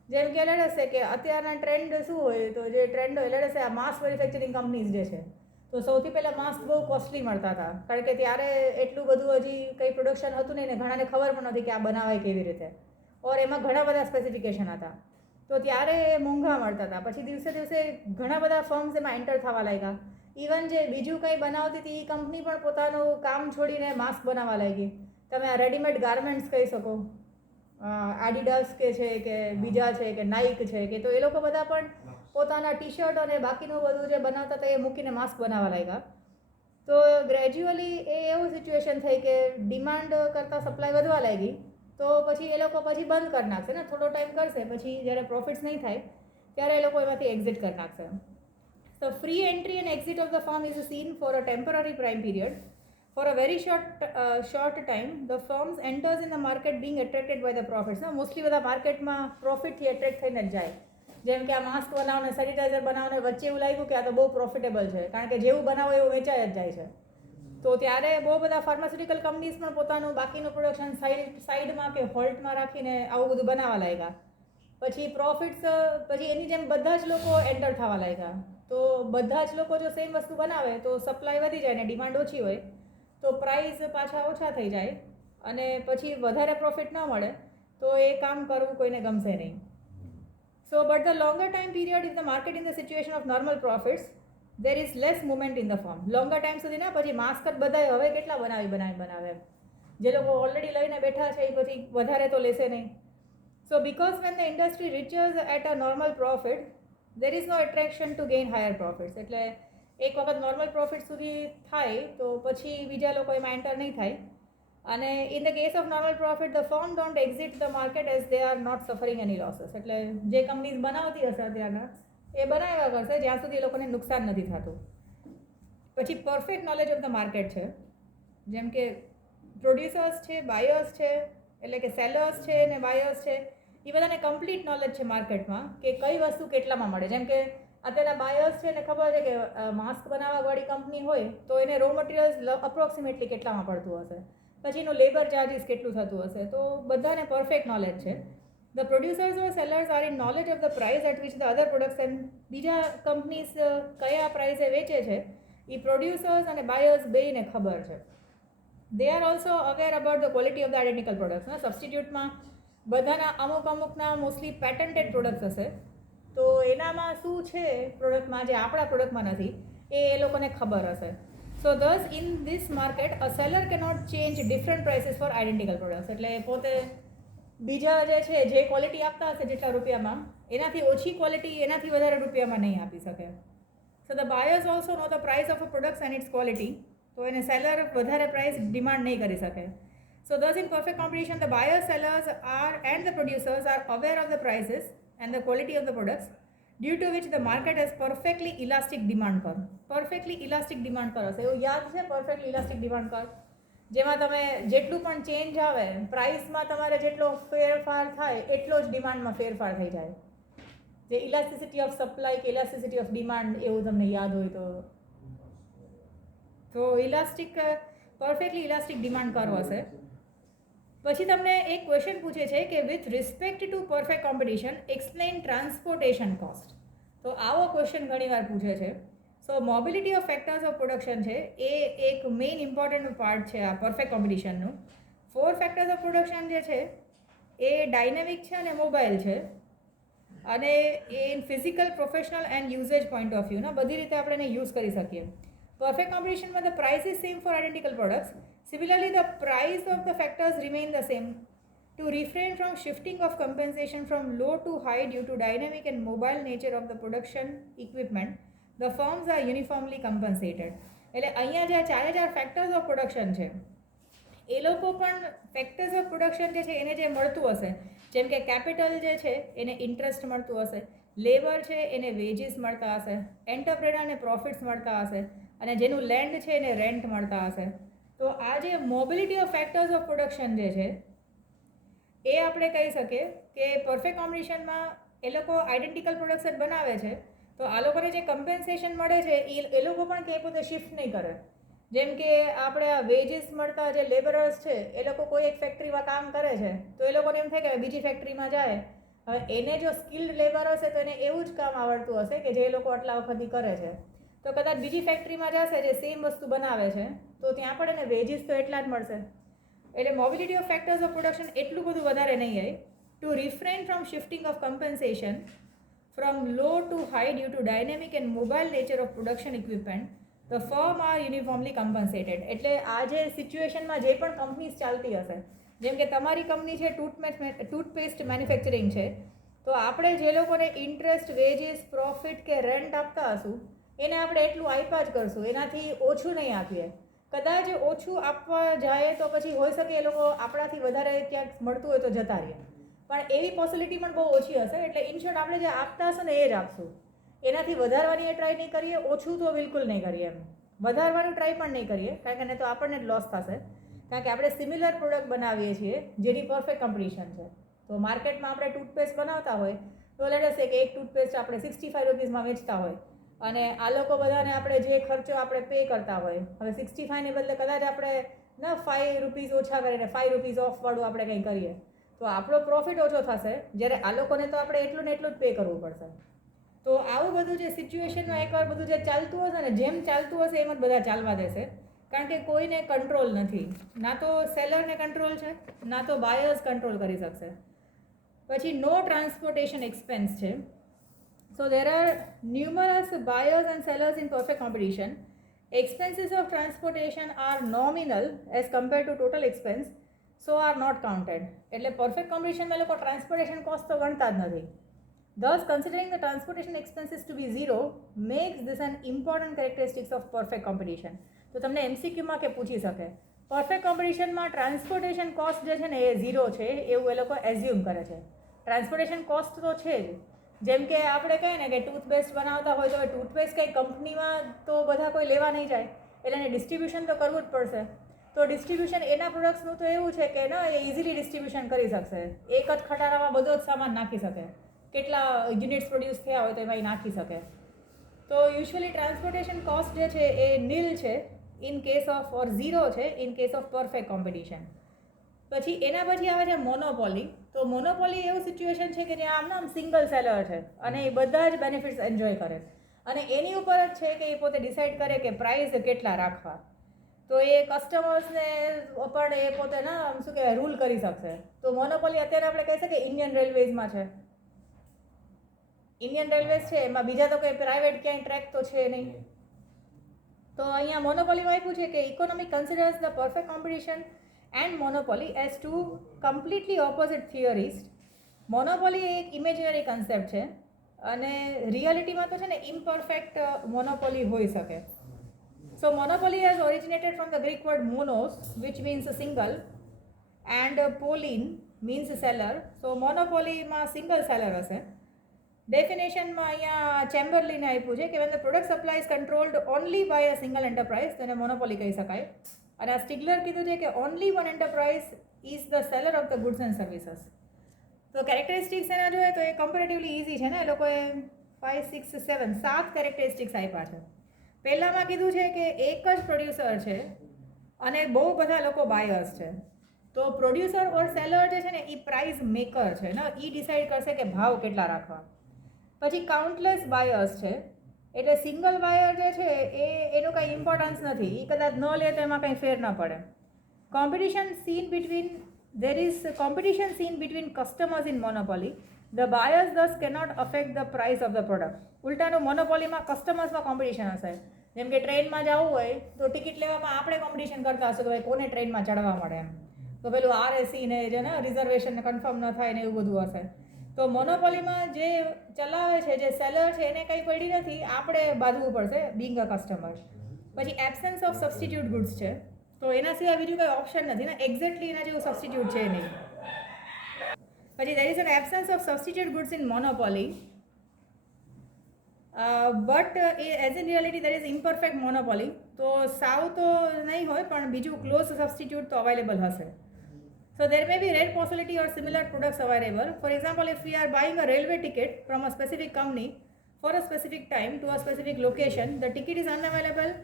જેમ કે લેટ છે કે અત્યારના ટ્રેન્ડ શું હોય, તો જે ટ્રેન્ડ હોય લેટ છે આ માસ્ક મેન્યુફેક્ચરિંગ કંપનીઝ જે છે, તો સૌથી પહેલાં માસ્ક બહુ કોસ્ટલી મળતા હતા, કારણ કે ત્યારે એટલું બધું હજી કંઈ પ્રોડક્શન હતું નહીં ને ઘણાને ખબર પણ નથી કે આ બનાવાય કેવી રીતે, ઓર એમાં ઘણા બધા સ્પેસિફિકેશન હતા, તો ત્યારે મોંઘા મળતા હતા. પછી દિવસે દિવસે ઘણા બધા ફર્મ્સ એમાં એન્ટર થવા લાગ્યા. ઇવન જે બીજું કંઈ બનાવતી હતી એ કંપની પણ પોતાનું કામ છોડીને માસ્ક બનાવવા લાગી. તમે આ રેડીમેડ ગાર્મેન્ટ્સ કહી શકો, આડિડાસ કે છે કે બીજા છે કે નાઇક છે કે, તો એ લોકો બધા પણ પોતાના ટી શર્ટ અને બાકીનું બધું જે બનાવતા હતા એ મૂકીને માસ્ક બનાવવા લાગ્યા. તો ગ્રેજ્યુઅલી એ એવું સિચ્યુએશન થઈ કે ડિમાન્ડ કરતાં સપ્લાય વધવા લાગી, તો પછી એ લોકો પછી બંધ કરી નાખશે ને, થોડો ટાઈમ કરશે, પછી જ્યારે પ્રોફિટ્સ નહીં થાય ત્યારે એ લોકો એમાંથી એક્ઝિટ કરી નાખશે. So free entry and exit of the firm is seen for a temporary prime period. For a very short time, the firms enters in the market being attracted by the profits. No, mostly બધા માર્કેટમાં પ્રોફિટથી એટ્રેક્ટ થઈને જ જાય. જેમ કે આ માસ્ક બનાવને, સેનિટાઈઝર બનાવને વચ્ચે એવું લાગ્યું કે આ તો બહુ પ્રોફિટેબલ છે, કારણ કે જેવું બનાવો એવું વેચાઈ જ જાય છે. તો ત્યારે બહુ બધા ફાર્માસ્યુટિકલ કંપનીઝ પણ પોતાનું બાકીનું પ્રોડક્શન સાઈડમાં કે હોલ્ટમાં રાખીને આવું બધું બનાવવા લાગ્યા. પછી પ્રોફિટ્સ પછી એની જેમ બધા જ લોકો એન્ટર થવા લાગ્યા. તો બધા જ લોકો જો સેમ વસ્તુ બનાવે તો સપ્લાય વધી જાય ને ડિમાન્ડ ઓછી હોય તો પ્રાઇસ પાછા ઓછા થઈ જાય, અને પછી વધારે પ્રોફિટ ન મળે તો એ કામ કરવું કોઈને ગમશે નહીં. So but the longer time period if the market in the situation of normal profits there is less movement in the firm. Longer time સુધી ના, પછી માસ્ક જ બધાએ હવે કેટલા બનાવે જે લોકો ઓલરેડી લઈને બેઠા છે એ પછી વધારે તો લેશે નહીં. So because when the industry reaches at a normal profit there is no attraction to gain higher profits. એટલે એક વખત નોર્મલ પ્રોફિટ સુધી થાય તો પછી બીજા લોકો એમાં એન્ટર નહીં થાય. અને in the case of normal profit the firm don't exit the market as they are not suffering any losses. એટલે જે કંપનીઝ બનાવતી હશે અત્યારના એ બનાવ્યા કરશે જ્યાં સુધી એ લોકોને નુકસાન નથી થતું. પછી perfect knowledge of the market છે. જેમ કે પ્રોડ્યુસર્સ છે, બાયર્સ છે, એટલે કે સેલર્સ છે ને બાયર્સ છે, એ બધાને કમ્પ્લીટ નોલેજ છે માર્કેટમાં કે કઈ વસ્તુ કેટલામાં મળે. જેમ કે અત્યારે બાયર્સ છે ને ખબર છે કે માસ્ક બનાવવાવાળી કંપની હોય તો એને રો મટીરિયલ્સ અપ્રોક્સિમેટલી કેટલામાં પડતું હશે, પછી એનું લેબર ચાર્જિસ કેટલું થતું હશે, તો બધાને પરફેક્ટ નોલેજ છે. The producers or sellers are in knowledge of the price at which the other products and બીજા કંપનીઝ કયા પ્રાઇસે વેચે છે એ પ્રોડ્યુસર્સ અને બાયર્સ બેયને ખબર છે. They are also aware about the quality of the identical products. સબસ્ટિટ્યૂટમાં બધાના અમુકના મોસ્ટલી પેટન્ટેડ પ્રોડક્ટ્સ હશે, તો એનામાં શું છે પ્રોડક્ટમાં જે આપણા પ્રોડક્ટમાં નથી એ લોકોને ખબર હશે. So thus in this market a seller cannot change different prices for identical products. એટલે પોતે બીજા જે છે જે ક્વોલિટી આપતા હશે જેટલા રૂપિયામાં, એનાથી ઓછી ક્વોલિટી એનાથી વધારે રૂપિયામાં નહીં આપી શકે. So the buyers also know the price of a products and its quality. તો એને સેલર વધારે પ્રાઇસ ડિમાન્ડ નહીં કરી શકે. So thus in perfect competition, the buyers, sellers and the producers are aware of the prices and the quality of the products, due to which the market has perfectly elastic demand curve. Perfectly elastic demand curve હશે એવું યાદ છે? perfectly elastic demand curve જેમાં તમે જેટલું પણ ચેન્જ આવે પ્રાઇસમાં તમારે જેટલો ફેરફાર થાય એટલો જ ડિમાન્ડમાં ફેરફાર થઈ જાય. જે ઇલાસ્ટિસિટી ઓફ સપ્લાય કે ઇલાસ્ટિસિટી ઓફ ડિમાન્ડ એવું તમને યાદ હોય તો પરફેક્ટલી ઇલાસ્ટિક ડિમાન્ડ કર્વ હશે. પછી તમને એક ક્વેશ્ચન પૂછે છે કે with respect to perfect competition explain transportation cost. તો આવો ક્વેશ્ચન ઘણીવાર પૂછે છે. So mobility of factors of production છે એ એક મેઇન ઇમ્પોર્ટન્ટ પાર્ટ છે આ પરફેક્ટ કોમ્પિટિશનનું. 4 ફેક્ટર્સ ઓફ પ્રોડક્શન જે છે એ ડાયનેમિક છે અને મોબાઈલ છે, અને એ physical, professional and usage point of view બધી રીતે આપણે એને યુઝ કરી શકીએ. પરફેક્ટ કોમ્પિટિશનમાં the price is same for identical products. Similarly, the price of the factors remain the same. To refrain from shifting of compensation from low to high due to dynamic and mobile nature of the production equipment, the firms are uniformly compensated. એટલે અહીંયા જે ચારે ચાર ફેક્ટર્સ ઓફ પ્રોડક્શન છે એ લોકો પણ ફેક્ટર્સ ઓફ પ્રોડક્શન જે છે એને જે મળતું હશે, જેમ કે કેપિટલ જે છે એને ઇન્ટરેસ્ટ મળતું હશે, લેબર છે એને વેજીસ મળતા હશે, એન્ટરપ્રેનરને પ્રોફિટ્સ મળતા હશે, અને જેનું લેન્ડ છે એને રેન્ટ મળતા હશે. તો આ જે mobility of factors of production જે છે એ આપણે કહી શકીએ કે પરફેક્ટ કોમ્પિટિશનમાં એ લોકો આઈડેન્ટિકલ પ્રોડક્શન બનાવે છે તો આ લોકોને જે કમ્પેન્સેશન મળે છે એ લોકો પણ કંઈ પોતે શિફ્ટ નહીં કરે. જેમ કે આપણે આ વેજીસ મળતા જે લેબરર્સ છે એ લોકો કોઈ એક ફેક્ટરીમાં કામ કરે છે તો એ લોકોને એમ થાય કે બીજી ફેક્ટરીમાં જાય. હવે એને જો સ્કિલ્ડ લેબર હશે તો એને એવું જ કામ આવડતું હશે કે જે એ લોકો આટલા વખતથી કરે છે, તો કદાચ બીજી ફેક્ટરીમાં જશે જે સેમ વસ્તુ બનાવે છે તો ત્યાં પણ એને વેજીસ તો એટલા જ મળશે. એટલે mobility of factors of production એટલું બધું વધારે નહીં હોય. To refrain from shifting of compensation from low to high due to dynamic and mobile nature of production equipment the firm are uniformly compensated. એટલે આ જે સિચ્યુએશનમાં જે પણ કંપનીઝ ચાલતી હશે, જેમ કે તમારી કંપની છે ટૂથપેસ્ટ મેન્યુફેક્ચરિંગ છે, તો આપણે જે લોકોને ઇન્ટરેસ્ટ, વેજીસ, પ્રોફિટ કે રેન્ટ આપતા હશું એને આપણે એટલું આપ્યા જ કરશું, એનાથી ઓછું નહીં આપીએ. કદાચ ઓછું આપવા જાય તો પછી હોઈ શકે એ લોકો આપણાથી વધારે ક્યાંક મળતું હોય તો જતા રહીએ, પણ એવી પોસિબિલિટી પણ બહુ ઓછી હશે. એટલે ઇન શોર્ટ આપણે જે આપતા હશે ને એ જ આપશું, એનાથી વધારવાની એ ટ્રાય નહીં કરીએ, ઓછું તો બિલકુલ નહીં કરીએ. એમ વધારવાનું ટ્રાય પણ નહીં કરીએ, કારણ કે નહીં તો આપણને જ લોસ થશે. કારણ કે આપણે સિમિલર પ્રોડક્ટ બનાવીએ છીએ જેની પરફેક્ટ કોમ્પિટિશન છે. તો માર્કેટમાં આપણે ટૂથપેસ્ટ બનાવતા હોય તો લેટ અસ સે કે એક ટૂથપેસ્ટ આપણે 65 રૂપીસમાં વેચતા હોય અને આ લોકો બધાને આપણે જે ખર્ચો આપણે પે કરતા હોય, હવે 65ને બદલે કદાચ આપણે ના 5 રૂપીસ ઓછા કરીને 5 રૂપીસ ઓફવાળું આપણે કંઈ કરીએ તો આપણો પ્રોફિટ ઓછો થશે, જ્યારે આ લોકોને તો આપણે એટલું ને એટલું જ પે કરવું પડશે. તો આવું બધું જે સિચ્યુએશનમાં એકવાર બધું જે ચાલતું હશે ને, જેમ ચાલતું હશે એમ જ બધા ચાલવા દેશે, કારણ કે કોઈને કંટ્રોલ નથી. ના તો સેલરને કંટ્રોલ છે, ના તો બાયર્સ કંટ્રોલ કરી શકશે. પછી નો ટ્રાન્સપોર્ટેશન એક્સપેન્સ છે. So there are numerous buyers and sellers in perfect competition. Expenses of transportation are nominal as compared to total expense, so are not counted. એટલે perfect competition માં લોકો ટ્રાન્સપોર્ટેશન કોસ્ટ તો ગણતા જ નથી. Thus, considering the transportation expenses to be zero makes this an important characteristics of perfect competition. તો તમને MCQમાં કે પૂછી શકે, પરફેક્ટ કોમ્પિટિશનમાં ટ્રાન્સપોર્ટેશન કોસ્ટ જે છે ને એ ઝીરો છે એવું એ લોકો એઝ્યુમ કરે છે. ટ્રાન્સપોર્ટેશન કોસ્ટ તો છે જ. જેમ કે આપણે કહીએ ને કે ટૂથપેસ્ટ બનાવતા હોય તો ટૂથપેસ્ટ કંઈ કંપનીમાં તો બધા કોઈ લેવા નહીં જાય, એટલે એને ડિસ્ટ્રીબ્યુશન તો કરવું જ પડશે. તો ડિસ્ટ્રીબ્યુશન એના પ્રોડક્ટ્સનું તો એવું છે કે ના એ ઇઝીલી ડિસ્ટ્રીબ્યુશન કરી શકશે, એક જ ખટારામાં બધો જ સામાન નાખી શકે, કેટલા યુનિટ્સ પ્રોડ્યુસ થયા હોય તો એમાં નાખી શકે. તો યુઝ્યુઅલી ટ્રાન્સપોર્ટેશન કોસ્ટ જે છે એ નીલ છે in case of or zero છે in case of perfect competition. પછી એના પછી આવે છે મોનોપોલી. તો મોનોપોલી એવું સિચ્યુએશન છે કે જ્યાં આમ સિંગલ સેલર છે અને એ બધા જ બેનિફિટ્સ એન્જોય કરે અને એની ઉપર જ છે કે એ પોતે ડિસાઇડ કરે કે પ્રાઇસ કેટલા રાખવા. તો એ કસ્ટમર્સને પણ એ પોતે ના શું કહેવાય રૂલ કરી શકશે. તો મોનોપોલી અત્યારે આપણે કહી શકીએ ઇન્ડિયન રેલવેઝમાં છે. ઇન્ડિયન રેલવેઝ છે એમાં બીજા તો કંઈ પ્રાઇવેટ ક્યાંય ટ્રેક તો છે નહીં. તો અહીંયા મોનોપોલીમાં આપ્યું છે કે economic considers the perfect competition and monopoly as two completely opposite theories. Monopoly એક ઇમેજનરી કન્સેપ્ટ છે અને રિયાલિટીમાં તો છે ને ઇમ્પરફેક્ટ મોનોપોલી હોઈ શકે. So monopoly has originated from the Greek word monos which means single and polin means seller. So મોનોપોલીમાં સિંગલ સેલર હશે. ડેફિનેશનમાં અહીંયા ચેમ્બરલીને આપ્યું છે કે when the product supply is controlled only by a single enterprise તેને મોનોપોલી કહી શકાય. અને આ સ્ટિગલર કીધું છે કે only one enterprise is the seller of the goods and services. તો કેરેક્ટરિસ્ટિક્સ એના જોઈએ તો એ કમ્પેરેટિવલી ઇઝી છે ને, એ લોકોએ 5, 6, 7 કેરેક્ટરિસ્ટિક્સ આપ્યા છે. પહેલામાં કીધું છે કે એક જ પ્રોડ્યુસર છે અને બહુ બધા લોકો બાયર્સ છે. તો પ્રોડ્યુસર ઓર સેલર જે છે ને એ પ્રાઇસ મેકર છે ને, એ ડિસાઇડ કરશે કે ભાવ કેટલા રાખવા. પછી કાઉન્ટલેસ બાયર્સ છે, એટલે સિંગલ બાયર જે છે એનું કંઈ ઇમ્પોર્ટન્સ નથી, એ કદાચ ન લે તો એમાં કંઈ ફેર ન પડે. Competition seen between customers in monopoly. The buyers thus cannot affect the price of the product. ઉલટાનું મોનોપોલીમાં કસ્ટમર્સમાં કોમ્પિટિશન હશે. જેમ કે ટ્રેનમાં જવું હોય તો ટિકિટ લેવામાં આપણે કોમ્પિટિશન કરતા હશું કે ભાઈ કોને ટ્રેનમાં ચડવા મળે એમ. તો પેલું RSE ને જે ને રિઝર્વેશન કન્ફર્મ ન થાય ને એવું બધું હશે. તો મોનોપોલીમાં જે ચલાવે છે, જે સેલર છે, એને કંઈ પડી નથી, આપણે બાંધવું પડશે બિંગ અ કસ્ટમર. પછી એબ્સેન્સ ઓફ સબસ્ટિટ્યૂટ ગુડ્સ છે, તો એના સિવાય બીજું કંઈ ઓપ્શન નથી ને, એક્ઝેક્ટલી એના જેવું સબસ્ટિટ્યૂટ છે નહીં. પછી there is an absence of substitute goods in monopoly, but as in reality there is imperfect monopoly. તો સાવ તો નહીં હોય પણ બીજું ક્લોઝ સબસ્ટિટ્યૂટ તો અવેલેબલ હશે. So there may be rare possibility or similar products available. For example, if we are buying a railway ticket from a specific company for a specific time to a specific location, the ticket is unavailable,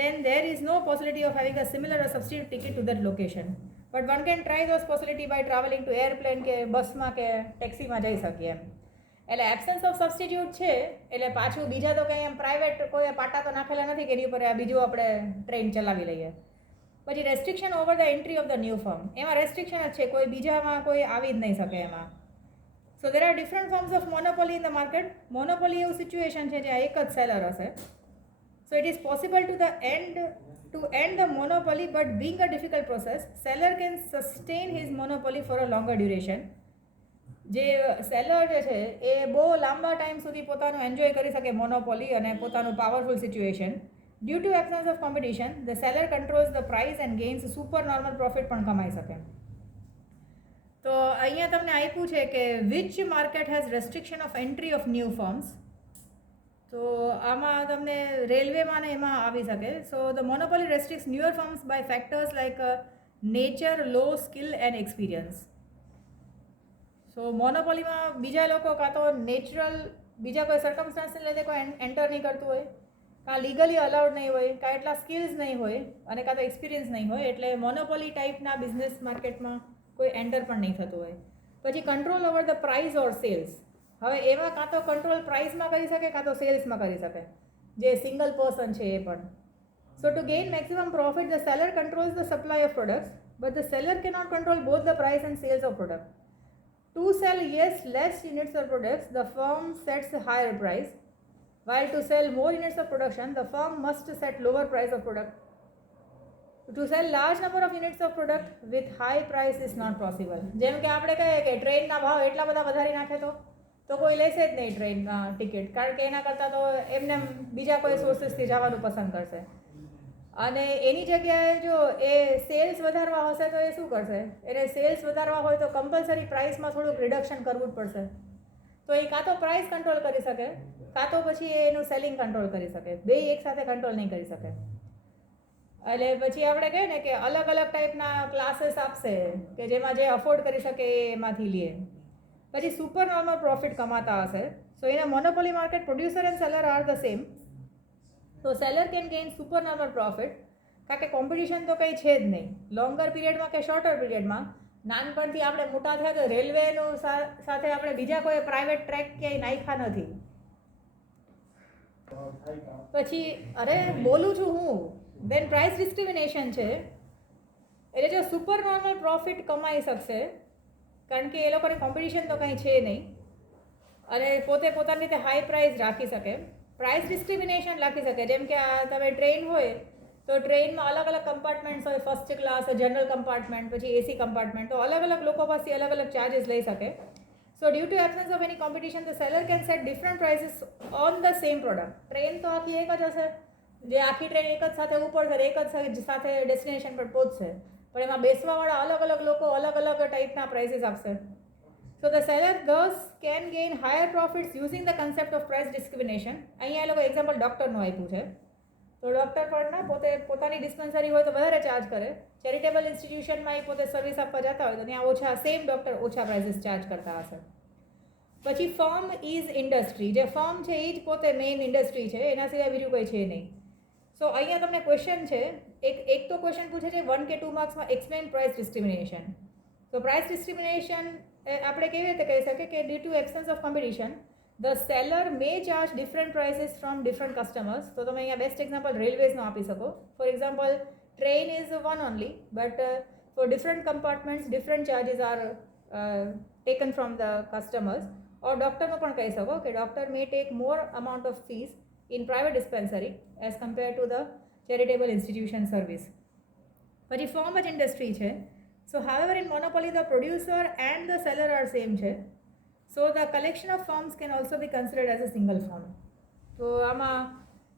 then there is no possibility of having a similar or substitute ticket to that location. But one can try those possibility by traveling to airplane કે બસમાં કે ટેક્સીમાં જઈ શકીએ એમ. એટલે એબ્સન્સ ઓફ સબસ્ટિટ્યૂટ છે એટલે પાછું બીજા તો કંઈ એમ પ્રાઇવેટ કોઈ પાટા તો નાખેલા નથી કે એની ઉપર આ બીજું આપણે ટ્રેન ચલાવી લઈએ. પછી restriction over the entry of the new firm, એમાં રેસ્ટ્રિક્શન જ છે, કોઈ બીજામાં કોઈ આવી જ નહીં શકે એમાં. So there are different forms of monopoly in the market. Monopoly એવું સિચ્યુએશન છે જ્યાં એક જ સેલર હશે. So it is possible to end the monopoly, but being a difficult process, seller can sustain his monopoly for a longer duration. જે સેલર જે છે એ બહુ લાંબા ટાઈમ સુધી પોતાનું એન્જોય કરી શકે મોનોપોલી અને પોતાનું powerful situation. Due to absence of competition, the seller controls the price and gains super normal profit પણ કમાઈ શકે. તો અહીંયા તમને આપ્યું છે કે which market has restriction of entry of new firms. તો આમાં તમને રેલવેમાં ને એમાં આવી શકે. So the monopoly restricts newer firms by factors like nature, law, skill and experience. So મોનોપોલીમાં બીજા લોકો કાં તો નેચરલ બીજા કોઈ સર્કમસ્ટાન્સને લીધે કોઈ એન્ટર નહીં કરતું હોય, કાં લીગલી અલાઉડ નહીં હોય, કાં એટલા સ્કિલ્સ નહીં હોય અને કાં તો એક્સપિરિયન્સ નહીં હોય, એટલે મોનોપોલી ટાઈપના બિઝનેસ માર્કેટમાં કોઈ એન્ટર પણ નહીં થતું હોય. પછી control over the price or sales. હવે એમાં કાં તો કંટ્રોલ પ્રાઇસમાં કરી શકે કાં તો સેલ્સમાં કરી શકે, જે સિંગલ પર્સન છે એ પણ. So to gain maximum profit, the seller controls the supply of products, but the seller cannot control both the price and sales of product. To sell less units of products, the firm sets a higher price, while to sell more units of production, the firm must set lower price of product. To sell large number of units of product with high price is not possible. જેમ કે આપણે કહીએ કે ટ્રેનના ભાવ એટલા બધા વધારી નાખે તો કોઈ લેશે જ નહીં ટ્રેનના ટિકિટ, કારણ કે એના કરતાં તો એમને બીજા કોઈ સોર્સિસથી જવાનું પસંદ કરશે. અને એની જગ્યાએ જો એ સેલ્સ વધારવા હશે તો એ શું કરશે? એને સેલ્સ વધારવા હોય તો કમ્પલસરી પ્રાઇસમાં થોડુંક રિડક્શન કરવું જ પડશે. તો એ કાં તો પ્રાઇસ કંટ્રોલ કરી શકે કાં તો પછી એનું સેલિંગ કંટ્રોલ કરી શકે, બે એકસાથે કંટ્રોલ નહીં કરી શકે. એટલે પછી આપણે કહીએ ને કે અલગ અલગ ટાઈપના ક્લાસીસ આપશે કે જેમાં જે અફોર્ડ કરી શકે એ એમાંથી લે. પછી સુપર નોર્મલ પ્રોફિટ કમાતા હશે. So in a monopoly market producer and seller are the same. તો seller can gain super normal profit, કારણ કે કોમ્પિટિશન તો કંઈ છે જ નહીં. લોંગર પીરિયડમાં કે શોર્ટર પીરિયડમાં નાનપણથી આપણે મોટા થયા તો રેલવેનું સાથે આપણે બીજા કોઈ પ્રાઇવેટ ટ્રેક ક્યાંય નાખ્યા નથી. પછી અરે બોલું છું હું, દેન પ્રાઇસ ડિસ્ક્રિમિનેશન છે. એટલે જો સુપર નોર્મલ પ્રોફિટ કમાઈ શકશે કારણ કે એ લોકોની કોમ્પિટિશન તો કંઈ છે નહીં અને પોતે પોતાની રીતે હાઈ પ્રાઇસ રાખી શકે. પ્રાઇસ ડિસ્ક્રિમિનેશન રાખી શકે, જેમ કે આ તમે ટ્રેન હોય તો ટ્રેનમાં અલગ અલગ કમ્પાર્ટમેન્ટ્સ હોય, ફર્સ્ટ ક્લાસ, જનરલ કમ્પાર્ટમેન્ટ, પછી એસી કમ્પાર્ટમેન્ટ, તો અલગ અલગ લોકો પાસેથી અલગ અલગ ચાર્જીસ લઈ શકે. So due to absence of any competition the seller can set different prices on the same product. Train તો આખી એક જ હશે, જે આખી ટ્રેન એક જ સાથે ઉપર છે, એક જ સાથે ડેસ્ટિનેશન પર પહોંચશે, પણ એમાં બેસવાવાળા અલગ અલગ લોકો અલગ અલગ ટાઈપના પ્રાઇસીસ આપશે. So the seller thus can gain higher profits using the concept of price discrimination. અહીંયા એ લોકો એક્ઝામ્પલ ડૉક્ટરનું આપ્યું છે. તો ડૉક્ટર પણ પોતાની ડિસ્પેન્સરી હોય તો વધારે ચાર્જ કરે, ચેરિટેબલ ઇન્સ્ટિટ્યુશનમાં એ પોતે સર્વિસ આપવા જતા હોય તો ત્યાં ઓછા, સેમ ડૉક્ટર ઓછા પ્રાઇસીસ ચાર્જ કરતા હશે. પછી ફર્મ ઇઝ ઇન્ડસ્ટ્રી. જે ફર્મ છે એ જ પોતે મેઇન ઇન્ડસ્ટ્રી છે, એના સિવાય બીજું કંઈ છે નહીં. સો અહીંયા તમને ક્વેશ્ચન છે, એક તો ક્વેશ્ચન પૂછે છે 1 કે 2 માર્ક્સમાં, એક્સપ્લેન પ્રાઇસ ડિસ્ક્રિમિનેશન. તો પ્રાઇસ ડિસ્ક્રિમિનેશન આપણે કેવી રીતે કહી શકીએ કે due to absence of competition the seller may charge different prices from different customers. તો તમે અહીંયા બેસ્ટ એક્ઝામ્પલ રેલવેઝનો આપી શકો. For example train is one only, but for different compartments different charges are taken from the customers. Or ડૉક્ટરનું પણ કહી શકો કે doctor may take more amount of fees in private dispensary as compare to the charitable institution service. પછી ફોર્મ જ ઇન્ડસ્ટ્રી છે So however in monopoly the producer and the seller are same છે. So the collection of firms can also be considered as a single firm. તો આમાં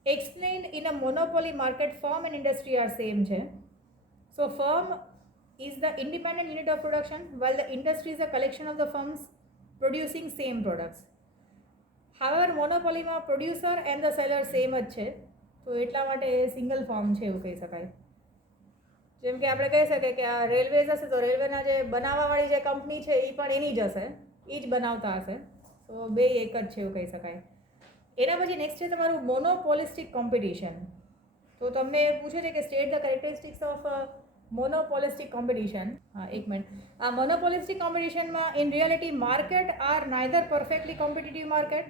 explained in a monopoly market firm and industry are same છે. So firm is the independent unit of production while the industry is a collection of the firms producing same products. However મોનોપોલીમાં producer and the seller same જ છે, તો એટલા માટે સિંગલ ફોર્મ છે એવું કહી શકાય. જેમ કે આપણે કહી શકીએ કે આ રેલવેઝ હશે તો રેલવેના જે બનાવવાવાળી જે કંપની છે એ પણ એની જ હશે, એ જ બનાવતા હશે, તો બે એક જ છે એવું કહી શકાય. એના પછી નેક્સ્ટ છે તમારું મોનોપોલિસ્ટિક કોમ્પિટિશન. તો તમને પૂછે છે કે state the characteristics of monopolistic competition. હા એક મિનિટ. આ મોનોપોલિસ્ટિક કોમ્પિટિશનમાં in reality market are neither perfectly competitive market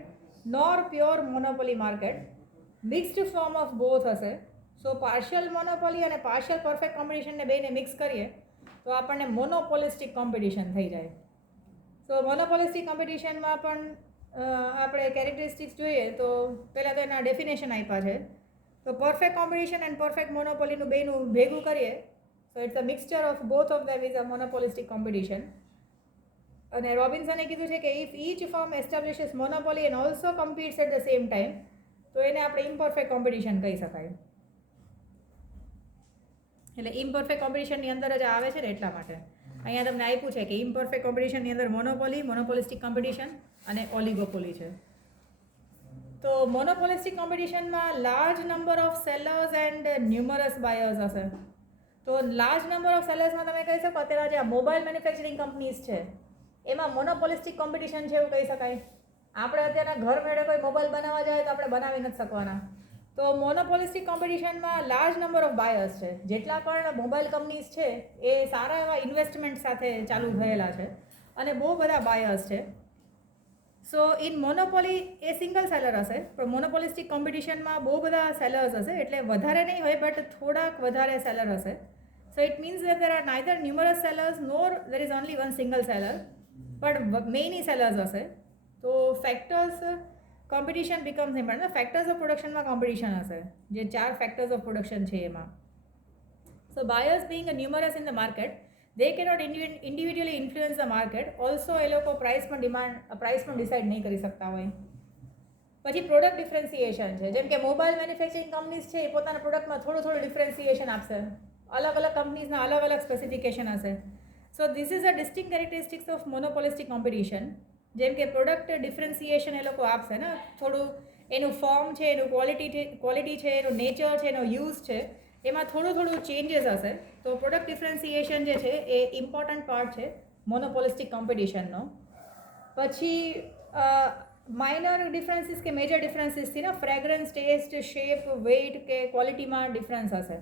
nor pure monopoly market, mixed form of both હશે. સો પાર્શિયલ મોનોપોલી અને પાર્શિયલ પરફેક્ટ કોમ્પિટિશનને બેને મિક્સ કરીએ તો આપણને મોનોપોલિસ્ટિક કોમ્પિટિશન થઈ જાય. સો મોનોપોલિસ્ટિક કોમ્પિટિશનમાં પણ આપણે કેરેક્ટરિસ્ટિક્સ જોઈએ તો પહેલાં તો એના ડેફિનેશન આપ્યા છે. તો પરફેક્ટ કોમ્પિટિશન એન્ડ પરફેક્ટ મોનોપોલીનું બેનું ભેગું કરીએ so it's a mixture of both of them is a monopolistic competition. અને રોબિન્સને કીધું છે કે if each firm establishes monopoly and also competes at the same time તો એને આપણે ઇમ્પરફેક્ટ કોમ્પિટિશન કહી શકાય. એટલે ઇમ્પરફેક્ટ કોમ્પિટિશનની અંદર જ આવે છે ને એટલા માટે અહીંયા તમને આપ્યું છે કે ઇમ્પરફેક્ટ કોમ્પિટિશનની અંદર મોનોપોલી, મોનોપોલિસ્ટિક કોમ્પિટિશન અને ઓલિગોપોલી છે. તો મોનોપોલિસ્ટિક કોમ્પિટિશનમાં large number of sellers and numerous buyers હશે. તો લાર્જ નંબર ઓફ સેલર્સમાં તમે કહી શકો અત્યારે જે મોબાઈલ મેન્યુફેક્ચરિંગ કંપનીઝ છે એમાં મોનોપોલિસ્ટિક કોમ્પિટિશન છે એવું કહી શકાય. આપણે અત્યારના ઘર મેળે કોઈ મોબાઈલ બનાવવા જાય તો આપણે બનાવી નથી શકવાના. તો મોનોપોલિસ્ટિક કોમ્પિટિશનમાં લાર્જ નંબર ઓફ બાયર્સ છે. જેટલા પણ મોબાઈલ કંપનીઝ છે એ સારા એવા ઇન્વેસ્ટમેન્ટ સાથે ચાલુ થયેલા છે અને બહુ બધા બાયર્સ છે. સો in monopoly A single seller હશે, પણ મોનોપોલિસ્ટિક કોમ્પિટિશનમાં બહુ બધા સેલર્સ હશે, એટલે વધારે નહીં હોય બટ થોડાક વધારે સેલર હશે. So it means that there are neither numerous sellers nor there is only one single seller, પણ મેની સેલર્સ હશે. તો factors competition becomes important. Factors of પ્રોડક્શનમાં કોમ્પિટિશન હશે, જે 4 ફેક્ટર્સ ઓફ પ્રોડક્શન છે એમાં. So buyers being numerous in the market they cannot individually influence the market. Also એ લોકો પ્રાઇસ પણ ડિસાઇડ નહીં કરી શકતા હોય. પછી પ્રોડક્ટ ડિફરન્સિએશન છે. જેમ કે મોબાઈલ મેન્યુફેક્ચરિંગ કંપનીઝ છે એ પોતાના પ્રોડક્ટમાં થોડું ડિફરન્સિએશન આપશે. અલગ અલગ કંપનીઝના અલગ અલગ સ્પેસિફિકેશન હશે. So this is a distinct characteristics of monopolistic competition. જેમ કે પ્રોડક્ટ ડિફરન્સિએશન એ લોકો આપશે ને, થોડું એનું ફોર્મ છે, એનું ક્વોલિટી છે, એનું નેચર છે, એનો યુઝ છે, એમાં થોડું ચેન્જીસ હશે. તો પ્રોડક્ટ ડિફરન્સિએશન જે છે એ ઇમ્પોર્ટન્ટ પાર્ટ છે મોનોપોલિસ્ટિક કોમ્પિટિશનનો. પછી માઇનર ડિફરન્સીસ કે મેજર ડિફરન્સીસથી ને ફ્રેગ્રન્સ, ટેસ્ટ, શેપ, વેઇટ કે ક્વોલિટીમાં ડિફરન્સ હશે.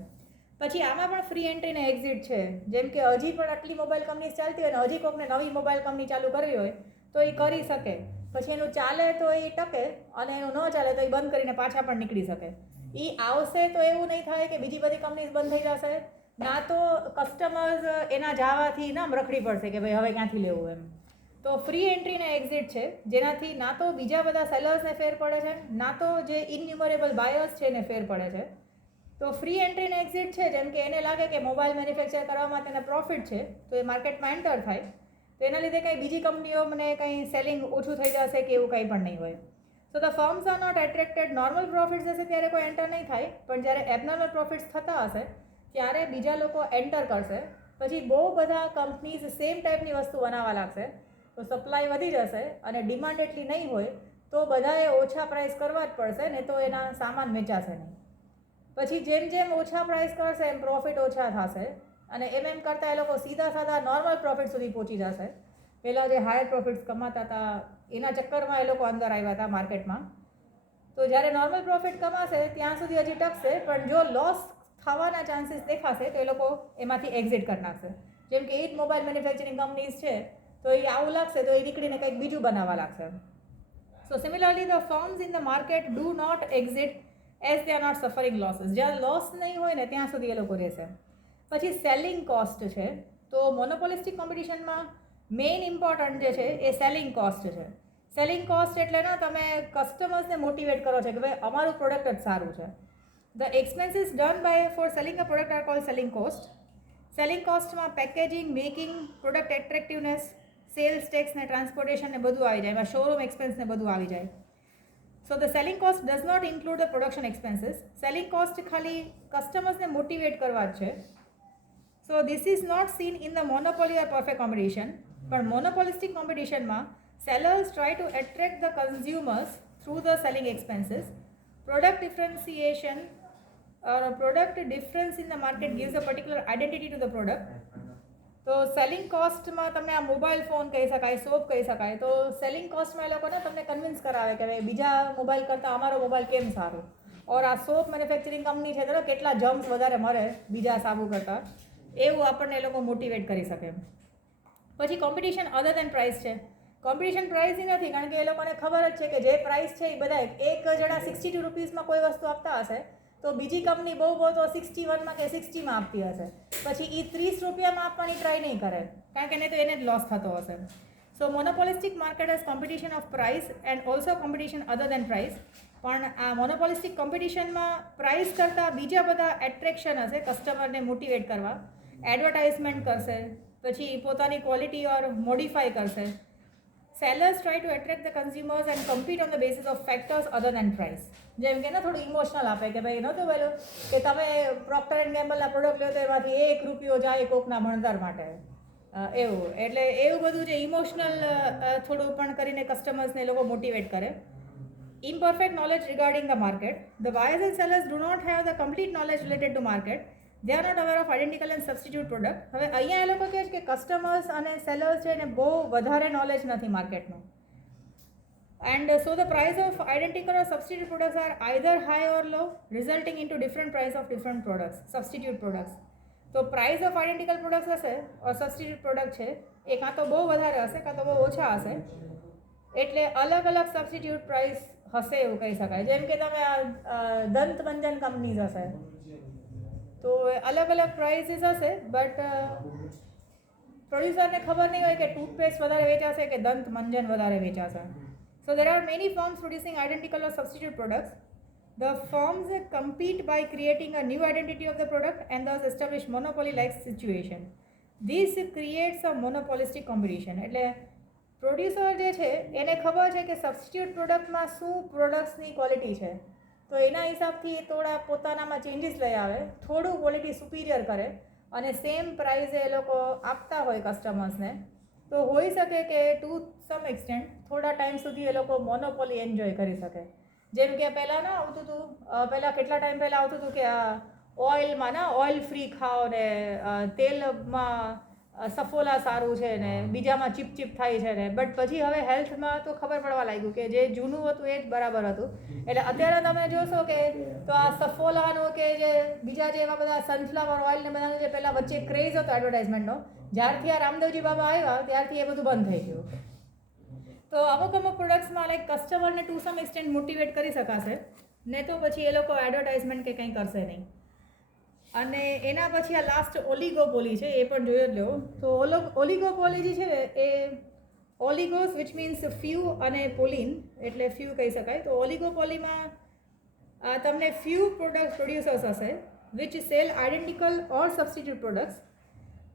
પછી આમાં પણ ફ્રી એન્ટ્રી ને એક્ઝિટ છે. જેમ કે હજી પણ આટલી મોબાઈલ કંપનીઝ ચાલતી હોય ને હજી કોઈકને નવી મોબાઈલ કંપની ચાલુ કરવી હોય તો એ કરી શકે. પછી એનું ચાલે તો એ ટકે અને એનું ન ચાલે તો એ બંધ કરીને પાછા પણ નીકળી શકે. એ આવશે તો એવું નહીં થાય કે બીજી બધી કંપનીઝ બંધ થઈ જશે, ના તો કસ્ટમર્સ એના જવાથી ના રખડી પડશે કે ભાઈ હવે ક્યાંથી લેવું એમ. તો ફ્રી એન્ટ્રી ને એક્ઝિટ છે, જેનાથી ના તો બીજા બધા સેલર્સને ફેર પડે છે, ના તો જે ઇનન્યુમરેબલ બાયર્સ છે એને ફેર પડે છે. તો ફ્રી એન્ટ્રી ને એક્ઝિટ છે, જેમ કે એને લાગે કે મોબાઈલ મેન્યુફેક્ચર કરવામાં તેને પ્રોફિટ છે તો એ માર્કેટમાં એન્ટર થાય, તો એના લીધે કંઈ બીજી કંપનીઓને કંઈ સેલિંગ ઓછું થઈ જશે કે એવું કંઈ પણ નહીં હોય. So the firms are not attracted. Normal profits હશે ત્યારે કોઈ એન્ટર નહીં થાય, પણ જ્યારે એબનોર્મલ પ્રોફિટ્સ થતા હશે ત્યારે બીજા લોકો એન્ટર કરશે. પછી બહુ બધા કંપનીઝ સેમ ટાઈપની વસ્તુ બનાવવા લાગશે, તો સપ્લાય વધી જશે અને ડિમાન્ડ એટલી નહીં હોય તો બધાએ ઓછા પ્રાઇસ કરવા જ પડશે, ને તો એના સામાન વેચાશે નહીં. પછી જેમ ઓછા પ્રાઇસ કરશે એમ પ્રોફિટ ઓછા થશે અને એમ કરતાં એ લોકો સીધા સાદા નોર્મલ પ્રોફિટ સુધી પહોંચી જશે. પહેલાં જે હાયર પ્રોફિટ્સ કમાતા હતા એના ચક્કરમાં એ લોકો અંદર આવ્યા હતા માર્કેટમાં. તો જ્યારે નોર્મલ પ્રોફિટ કમાશે ત્યાં સુધી હજી ટકશે, પણ જો લોસ થવાના ચાન્સીસ દેખાશે તો એ લોકો એમાંથી એક્ઝિટ કરી નાખશે. જેમ કે એ જ મોબાઈલ મેન્યુફેક્ચરિંગ કંપનીઝ છે તો એ આવું લાગશે તો એ નીકળીને કંઈક બીજું બનાવવા લાગશે. So similarly the firms in the market do not exit as they are not suffering losses. જ્યાં લોસ નહીં હોય ને ત્યાં સુધી એ લોકો રહેશે. પછી સેલિંગ કોસ્ટ છે. તો મોનોપોલિસ્ટિક કોમ્પિટિશનમાં મેઇન ઇમ્પોર્ટન્ટ જે છે એ સેલિંગ કોસ્ટ છે. સેલિંગ કોસ્ટ એટલે ને તમે કસ્ટમર્સને મોટિવેટ કરો છો કે ભાઈ અમારું પ્રોડક્ટ જ સારું છે. The expenses done by for selling a product are called selling cost. Selling કોસ્ટમાં packaging, making, product attractiveness, sales tax ને ટ્રાન્સપોર્ટેશન ને બધું આવી જાય, એમાં શોરૂમ એક્સપેન્સ ને બધું આવી જાય. So the selling cost does not include the production expenses. Selling cost ખાલી કસ્ટમર્સને મોટિવેટ કરવા જ છે. So this is not seen in the monopoly or perfect competition. પણ મોનોપોલિસ્ટિક કોમ્પિટિશનમાં sellers try to attract the consumers through the selling expenses. Product differentiation or a product difference in the market gives a particular identity to the product. તો સેલિંગ કોસ્ટમાં તમે આ મોબાઈલ ફોન કહી શકાય, સોપ કહી શકાય. તો સેલિંગ કોસ્ટમાં એ લોકોને તમને કન્વિન્સ કરાવે કે ભાઈ બીજા મોબાઈલ કરતાં અમારો મોબાઈલ કેમ સારો, ઓર આ સોપ મેન્યુફેક્ચરિંગ કંપની છે તો કેટલા જમ્સ વધારે મળે બીજા સાબુ કરતાં, એવું આપણને એ લોકો મોટિવેટ કરી શકે. પછી કોમ્પિટિશન અધર દેન પ્રાઇસ છે. કોમ્પિટિશન પ્રાઇસની નથી, કારણ કે એ લોકોને ખબર જ છે કે જે પ્રાઇસ છે એ બધા એક જણા 62 રૂપીસમાં કોઈ વસ્તુ આપતા હશે તો બીજી કંપની બહુ તો 61માં કે 60માં આપતી હશે, પછી એ 30 રૂપિયામાં આપવાની ટ્રાય નહીં કરે, કારણ કે નહીં તો એને જ લોસ થતો હશે. So monopolistic market has competition of price and also competition other than price. પણ આ મોનોપોલિસ્ટિક કોમ્પિટિશનમાં પ્રાઇસ કરતાં બીજા બધા એટ્રેક્શન હશે કસ્ટમરને મોટિવેટ કરવા. એડવર્ટાઇઝમેન્ટ કરશે, પછી પોતાની ક્વોલિટી ઓર મોડિફાઈ કરશે. Sellers try to attract the consumers and compete on the basis of factors other than price. જેમ કે ને થોડું ઇમોશનલ આપે કે ભાઈ નહોતું પેલું કે તમે પ્રોક્ટર એન્ડ ગેમ્બલના પ્રોડક્ટ લો તો એમાંથી ₹1 જાય કોકના ભણતર માટે, એવું. એટલે એવું બધું જે ઇમોશનલ થોડું પણ કરીને કસ્ટમર્સને એ લોકો મોટિવેટ કરે. Imperfect knowledge regarding the market. The buyers and sellers do not have the complete knowledge related to market. They are not aware of identical and substitute product. હવે અહીંયા એ લોકો કહે છે કે કસ્ટમર્સ અને સેલર્સ છે એને બહુ વધારે નોલેજ નથી માર્કેટનું. And so the price of identical or substitute products are either high or low, resulting into different price of different products, substitute products. તો પ્રાઇસ ઓફ આઇડેન્ટિકલ પ્રોડક્ટ્સ હશે ઓર સબસ્ટિટ્યુટ પ્રોડક્ટ છે એ કાં તો બહુ વધારે હશે કાં તો બહુ ઓછા હશે, એટલે અલગ અલગ સબસ્ટિટ્યુટ પ્રાઇસ હશે એવું કહી શકાય. જેમ કે તમે દંતમંજન કંપનીઝ હશે તો અલગ અલગ પ્રાઇસીસ હશે, બટ પ્રોડ્યુસરને ખબર નહીં હોય કે ટૂથપેસ્ટ વધારે વેચાશે કે દંત મંજન વધારે વેચાશે. So there are many firms producing identical or substitute products. The firms compete by creating a new identity of the product and thus establish monopoly like situation. This creates a monopolistic competition. એટલે પ્રોડ્યુસર જે છે એને ખબર છે કે સબસ્ટિટ્યુટ પ્રોડક્ટમાં શું પ્રોડક્ટ્સની ક્વોલિટી છે, તો એના હિસાબથી થોડા પોતાનામાં ચેન્જીસ લઈ આવે, થોડું ક્વોલિટી સુપિરિયર કરે અને સેમ પ્રાઇઝે એ લોકો આપતા હોય કસ્ટમર્સને, તો હોઈ શકે કે ટુ સમ એક્સટેન્ટ થોડા ટાઈમ સુધી એ લોકો મોનોપોલી એન્જોય કરી શકે. જેમ કે પહેલાં ના આવતું હતું, પહેલાં કેટલા ટાઈમ પહેલાં આવતું હતું કે આ ઓઇલમાં ના ઓઇલ ફ્રી ખાઓ ને તેલમાં સફોલા સારું છે ને બીજામાં ચીપ થાય છે ને, બટ પછી હવે હેલ્થમાં તો ખબર પડવા લાગ્યું કે જે જૂનું હતું એ જ બરાબર હતું. એટલે અત્યારે તમે જોશો કે તો આ સફોલાનું કે જે બીજા જે એવા બધા સનફ્લાવર ઓઇલ ને બધાનો જે પહેલાં વચ્ચે ક્રેઝ હતો એડવર્ટાઇઝમેન્ટનો, જ્યારથી આ રામદેવજી બાબા આવ્યા ત્યારથી એ બધું બંધ થઈ ગયું. તો અમુક પ્રોડક્ટ્સમાં લાઈક કસ્ટમરને ટુ સમ એક્સટેન્ટ મોટિવેટ કરી શકાશે, ને તો પછી એ લોકો એડવર્ટાઇઝમેન્ટ કે કંઈ કરશે નહીં. અને એના પછી આ લાસ્ટ ઓલિગોપોલી છે, એ પણ જોયો જ લો. તો ઓલિગોપોલી જે છે એ ઓલિગોસ વિચ મીન્સ ફ્યુ અને પોલિન એટલે ફ્યુ કહી શકાય. તો ઓલિગોપોલીમાં તમને ફ્યુ પ્રોડ્યુસર્સ હશે which sell identical or substitute products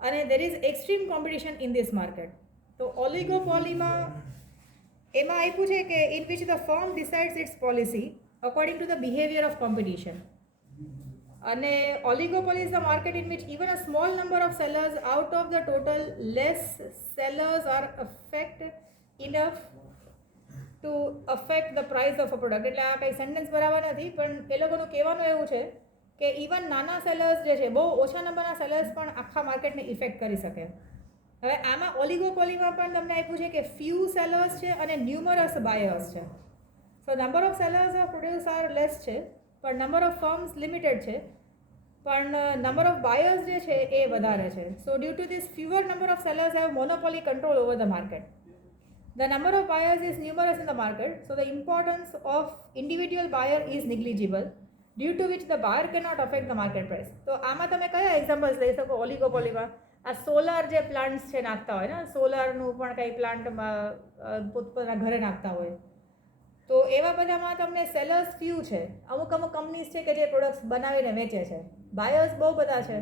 અને there is extreme competition in this market. તો ઓલિગોપોલીમાં એમાં આપ્યું છે કે in which the firm decides its policy according to the behaviour of competition. અને oligopoly is the market in which even a small number of sellers out of the total less sellers are affect enough to affect the price of a product. એટલે આ કંઈ સેન્ટેન્સ બરાબર નથી, પણ એ લોકોનું કહેવાનું એવું છે કે ઇવન નાના સેલર્સ જે છે, બહુ ઓછા નંબરના સેલર્સ પણ આખા માર્કેટને ઇફેક્ટ કરી શકે. હવે આમાં ઓલિગોપોલીમાં પણ તમને આપ્યું છે કે ફ્યુ સેલર્સ છે અને ન્યુમરસ બાયર્સ છે. So number of sellers of produce are less છે, પણ નંબર ઓફ ફર્મ્સ લિમિટેડ છે, પણ નંબર ઓફ બાયર્સ જે છે એ વધારે છે. So due to this fewer number of sellers have monopoly control over the market. The number of buyers is numerous in the market, so the importance of individual buyer is negligible, due to which the buyer cannot affect the market price. તો આમાં તમે કયા એક્ઝામ્પલ્સ લઈ શકો ઓલિગોપોલીમાં? આ સોલાર જે પ્લાન્ટ્સ છે નાખતા હોય ને, સોલારનું પણ કંઈ પ્લાન્ટમાં પોતપોતાના ઘરે નાખતા હોય, તો એવા બધામાં તમને સેલર્સ ફ્યુ છે. અમુક કંપનીઝ છે કે જે પ્રોડક્ટ્સ બનાવીને વેચે છે, બાયર્સ બહુ બધા છે.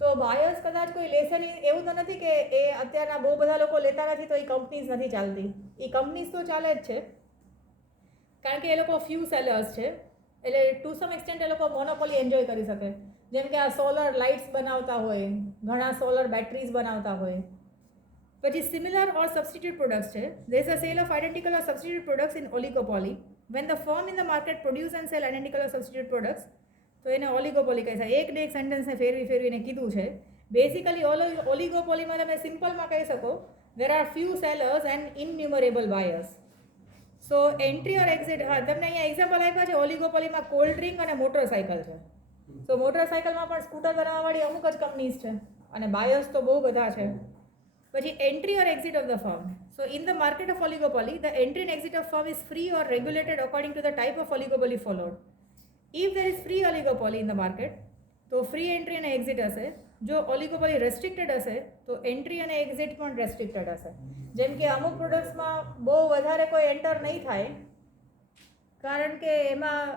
તો બાયર્સ કદાચ કોઈ લેશે નહીં એવું તો નથી કે એ અત્યારના બહુ બધા લોકો લેતા નથી તો એ કંપનીઝ નથી ચાલતી. એ કંપનીઝ તો ચાલે જ છે કારણ કે એ લોકો ફ્યુ સેલર્સ છે, એટલે ટુ સમ એક્સટેન્ટ એ લોકો મોનોપોલી એન્જોય કરી શકે. જેમ કે આ સોલર લાઇટ્સ બનાવતા હોય, ઘણા સોલર બેટરીઝ બનાવતા હોય. પછી સિમિલર ઓર સબસ્ટિટ્યુટ પ્રોડક્ટ્સ છે. There is a sale of identical or substitute products in oligopoly. When the firm in the market produce and sell identical or substitute products, તો એને ઓલિગોપોલી કહે છે. એક ને એક સેન્ટેન્સને ફેરવીને કીધું છે. બેસિકલી ઓલિગોપોલીમાં તમે સિમ્પલમાં કહી શકો there are few sellers and innumerable buyers. So entry or exit, હા તમને અહીંયા એક્ઝામ્પલ આપ્યા છે. ઓલિગોપોલીમાં કોલ્ડ ડ્રિંક અને મોટરસાઇકલ છે. તો મોટરસાઇકલમાં પણ સ્કૂટર બનાવવાવાળી અમુક જ કંપનીઝ છે અને બાયર્સ તો બહુ બધા છે. પછી entry or exit of the firm. So in the market of oligopoly the entry and exit of firm is free or regulated according to the type of oligopoly followed. If there is free oligopoly in the market તો ફ્રી એન્ટ્રી અને એક્ઝિટ હશે. જો ઓલિગોપોલી રેસ્ટ્રિક્ટેડ હશે તો એન્ટ્રી અને એક્ઝિટ પણ રેસ્ટ્રિક્ટેડ હશે. જેમ કે અમુક પ્રોડક્ટ્સમાં બહુ વધારે કોઈ એન્ટર નહીં થાય કારણ કે એમાં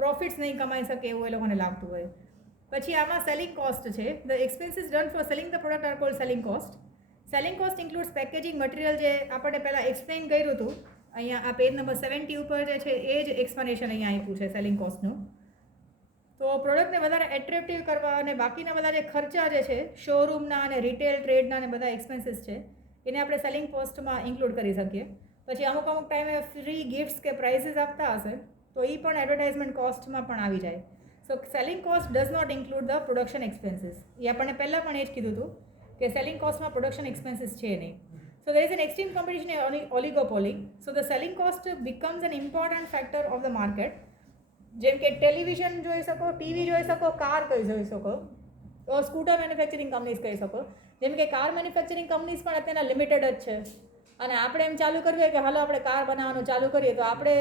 પ્રોફિટ્સ નહીં કમાઈ શકે એવું એ લોકોને લાગતું હોય. પછી આમાં સેલિંગ કોસ્ટ છે. The expenses done for selling the product are called selling cost. Selling cost includes packaging material, જે આપણે પહેલાં એક્સપ્લેન કર્યું હતું. અહીંયા આ પેજ નંબર 70 ઉપર જે છે એ જ એક્સપ્લેનેશન અહીંયા આપ્યું છે સેલિંગ કોસ્ટનું. તો પ્રોડક્ટને વધારે એટ્રેક્ટિવ કરવા અને બાકીના બધા જે ખર્ચા જે છે શોરૂમના અને રિટેલ ટ્રેડના અને બધા એક્સપેન્સીસ છે એને આપણે સેલિંગ કોસ્ટમાં ઇન્ક્લુડ કરી શકીએ. પછી અમુક ટાઈમે ફ્રી ગિફ્ટ્સ કે પ્રાઇઝીસ આપતા હશે તો એ પણ એડવર્ટાઇઝમેન્ટ કોસ્ટમાં પણ આવી જાય. So selling cost does not include the production expenses. એ આપણને પહેલાં પણ એ જ કીધું હતું કે સેલિંગ કોસ્ટમાં પ્રોડક્શન એક્સપેન્સીસ છે નહીં. So there is an extreme competition in oligopoly. So the selling cost becomes an important factor of the market. જેમ કે ટેલિવિઝન જોઈ શકો, ટીવી જોઈ શકો, કાર જોઈ શકો, સ્કૂટર મેન્યુફેક્ચરિંગ કંપનીઝ કહી શકો. જેમ કે કાર મેન્યુફેક્ચરિંગ કંપનીઝ પણ અત્યારના લિમિટેડ જ છે અને આપણે એમ ચાલુ કરીએ કે હાલો આપણે કાર બનાવવાનું ચાલુ કરીએ તો આપણે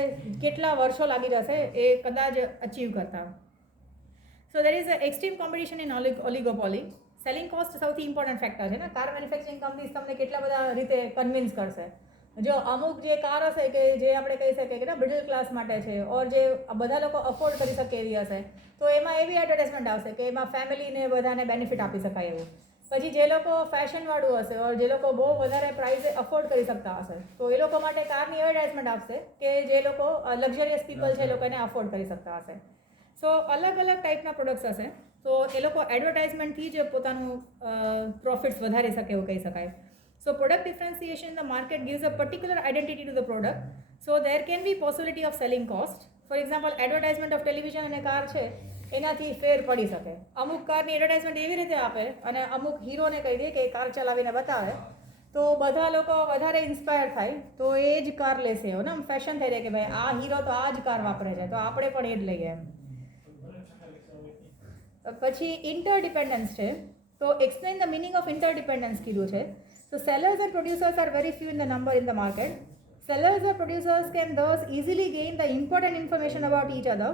કેટલા વર્ષો લાગી જશે એ કદાચ અચીવ કરતા. So there is a extreme competition in oligopoly. Selling cost સૌથી ઇમ્પોર્ટન્ટ ફેક્ટર છે ને. કાર મેન્યુફેક્ચરિંગ કંપનીઝ તમને કેટલા બધા રીતે કન્વિન્સ કરશે. જો અમુક જે કાર હશે કે જે આપણે કહી શકીએ કે મિડલ ક્લાસ માટે છે ઓર જે બધા લોકો અફોર્ડ કરી શકે એવી હશે તો એમાં એવી એડવર્ટાઇઝમેન્ટ આવશે કે એમાં ફેમિલીને બધાને બેનિફિટ આપી શકાય એવું. પછી જે લોકો ફેશનવાળું હશે ઓર જે લોકો બહુ વધારે પ્રાઇસે અફોર્ડ કરી શકતા હશે તો એ લોકો માટે કારની એડવર્ટાઇઝમેન્ટ આપશે કે જે લોકો લક્ઝરિયસ પીપલ છે એ લોકો એને અફોર્ડ કરી શકતા હશે. સો અલગ અલગ ટાઈપના પ્રોડક્ટ્સ હશે તો એ લોકો એડવર્ટાઇઝમેન્ટથી જ પોતાનું પ્રોફિટ્સ વધારી શકે એવું કહી શકાય. So product differentiation in the market gives a particular identity to the product. So there can be possibility of selling cost. For example, advertisement of television અને કાર છે એનાથી ફેર પડી શકે. અમુક કારની એડવર્ટાઇઝમેન્ટ એવી રીતે આપે અને અમુક હીરોને કહી દે કે કાર ચલાવીને બતાવે તો બધા લોકો વધારે ઇન્સ્પાયર થાય તો એ જ કાર લેશે. એવું ને ફેશન થઈ રહે કે ભાઈ આ હીરો તો આ જ કાર વાપરે છે તો આપણે પણ એ જ લઈએ એમ. પછી ઇન્ટરડિપેન્ડન્સ છે. તો એક્સપ્લેન ધ મિનિંગ ઓફ ઇન્ટરડિપેન્ડન્સ કીધું છે. So sellers and producers are very few in the number in the market. Sellers or producers can thus easily gain the important information about each other.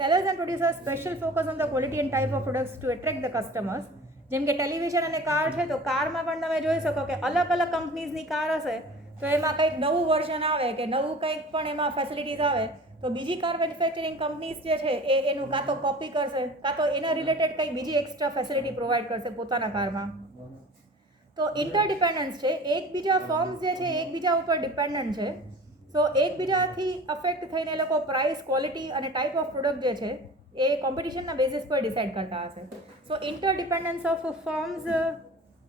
Sellers and producers special focus on the quality and type of products to attract the customers. જેમ કે ટેલિવિઝન અને કાર છે તો કારમાં પણ તમે જોઈ શકો કે અલગ અલગ કંપનીઝની કાર હશે તો એમાં કંઈક નવું વર્ઝન આવે કે નવું કંઈક પણ એમાં ફેસિલિટીઝ આવે તો બીજી કાર મેન્યુફેક્ચરિંગ કંપનીઝ જે છે એ એનું કાં તો કોપી કરશે કાં તો એના રિલેટેડ કંઈક બીજી એક્સ્ટ્રા ફેસિલિટી પ્રોવાઈડ કરશે પોતાના કારમાં. તો ઇન્ટરડિપેન્ડન્સ છે. એકબીજા ફર્મ્સ જે છે એકબીજા ઉપર ડિપેન્ડન્ટ છે. સો એકબીજાથી અફેક્ટ થઈને એ લોકો પ્રાઇસ, ક્વોલિટી અને ટાઈપ ઓફ પ્રોડક્ટ જે છે એ કોમ્પિટિશનના બેઝિસ પર ડિસાઇડ કરતા હશે. સો ઇન્ટરડિપેન્ડન્સ ઓફ ફર્મ્સ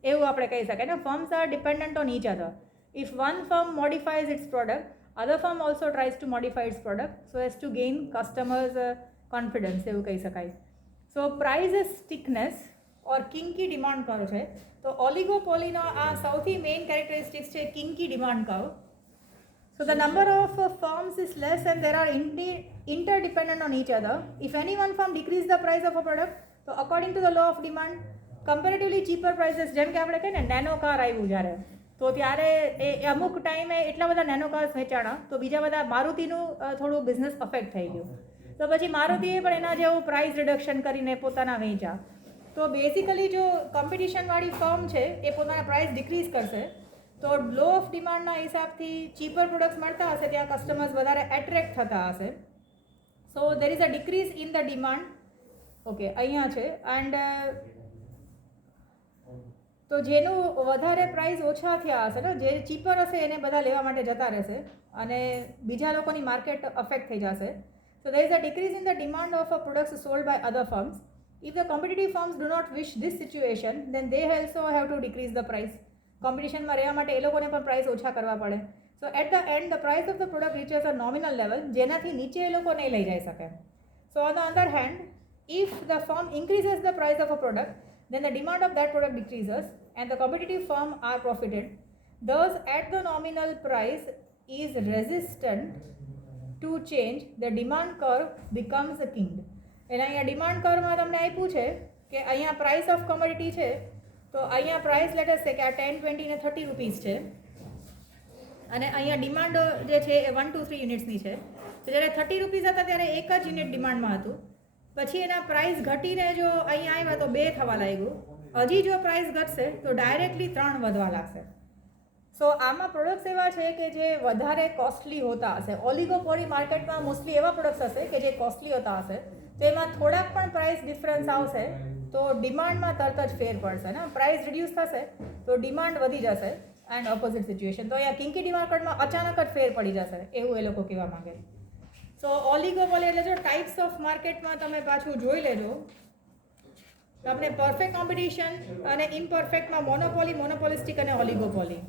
એવું આપણે કહી શકીએ ને. Firms are dependent on each other. If one firm modifies its product, other firm also tries to modify its product so as to gain customers confidence એવું કહી શકાય. So price stickiness or kinky demand curve છે. તો ઓલિગોપોલીનો આ સૌથી મેઇન કેરેક્ટરિસ્ટિક્સ છે kinky demand curve. So the number of firms is less and there are interdependent on each other. If any one firm decrease the price of a product, તો according to the law of demand, comparatively cheaper prices, જેમ કે આપણે કહીએ ને નેનો કાર આવ્યું જ્યારે તો ત્યારે એ અમુક ટાઈમે એટલા બધા નેનો કાર્સ વેચાણા તો બીજા બધા મારુતિનું થોડું બિઝનેસ અફેક્ટ થઈ ગયું તો પછી મારુતિએ પણ એના જેવું પ્રાઇસ રિડક્શન કરીને પોતાના વેચ્યા. તો બેઝિકલી જો કોમ્પિટિશનવાળી ફર્મ છે એ પોતાના પ્રાઇસ ડિક્રીઝ કરશે તો લો ઓફ ડિમાન્ડના હિસાબથી ચીપર પ્રોડક્ટ્સ મળતા હશે ત્યાં કસ્ટમર્સ વધારે એટ્રેક્ટ થતા હશે. So there is a decrease in the demand. Okay અહીંયા છે એન્ડ તો જેનું વધારે પ્રાઇસ ઓછા થયા હશે ને, જે ચીપર હશે એને બધા લેવા માટે જતા રહેશે અને બીજા લોકોની માર્કેટ અફેક્ટ થઈ જશે. સો there is a decrease in the demand of products sold by other firms. If the competitive firms do not wish this situation, then they also have to decrease the price. કોમ્પિટિશનમાં રહેવા માટે એ લોકોને પણ પ્રાઇસ ઓછા કરવા પડે. So at the end the price of the product reaches a nominal level, જેનાથી નીચે એ લોકો નહીં લઈ જઈ શકે. So on the other hand, if the firm increases the price of a product, then the demand of that product decreases and the competitive firm are profited. Thus, at the nominal price is resistant to change, the demand curve becomes a king. એટલે અહીંયા ડિમાન્ડ કર્વમાં તમને આપ્યું છે કે અહીંયા પ્રાઇસ ઓફ કમોડિટી છે, તો અહીંયા પ્રાઇસ લેટેસ્ટ છે કે આ 10, 20 ને 30 રૂપીસ છે અને અહીંયા ડિમાન્ડ જે છે એ 1 to 3 યુનિટ્સની છે. તો જ્યારે 30 રૂપીસ હતા ત્યારે એક જ યુનિટ ડિમાન્ડમાં હતું, પછી એના પ્રાઇસ ઘટીને જો અહીંયા આવ્યા તો 2 થવા લાગ્યું. હજી જો પ્રાઇસ ઘટશે તો ડાયરેક્ટલી 3 વધવા લાગશે. સો આમાં પ્રોડક્ટ્સ એવા છે કે જે વધારે કોસ્ટલી હોતા હશે. ઓલિગોપોલી માર્કેટમાં મોસ્ટલી એવા પ્રોડક્ટ્સ હશે કે જે કોસ્ટલી હોતા હશે, તો એમાં થોડાક પણ પ્રાઇસ ડિફરન્સ આવશે તો ડિમાન્ડમાં તરત જ ફેર પડશે ને. પ્રાઇસ રિડ્યુસ થશે તો ડિમાન્ડ વધી જશે એન્ડ ઓપોઝિટ સિચ્યુએશન. તો અહીંયા કિંકી માર્કેટમાં અચાનક જ ફેર પડી જશે, એવું એ લોકો કહેવા માંગે. સો ઓલિગોપોલી એટલે જો ટાઈપ્સ ઓફ માર્કેટમાં તમે પાછું જોઈ લેજો, તમને પરફેક્ટ કોમ્પિટિશન અને ઇમ્પરફેક્ટમાં મોનોપોલી, મોનોપોલિસ્ટિક અને ઓલિગોપોલી.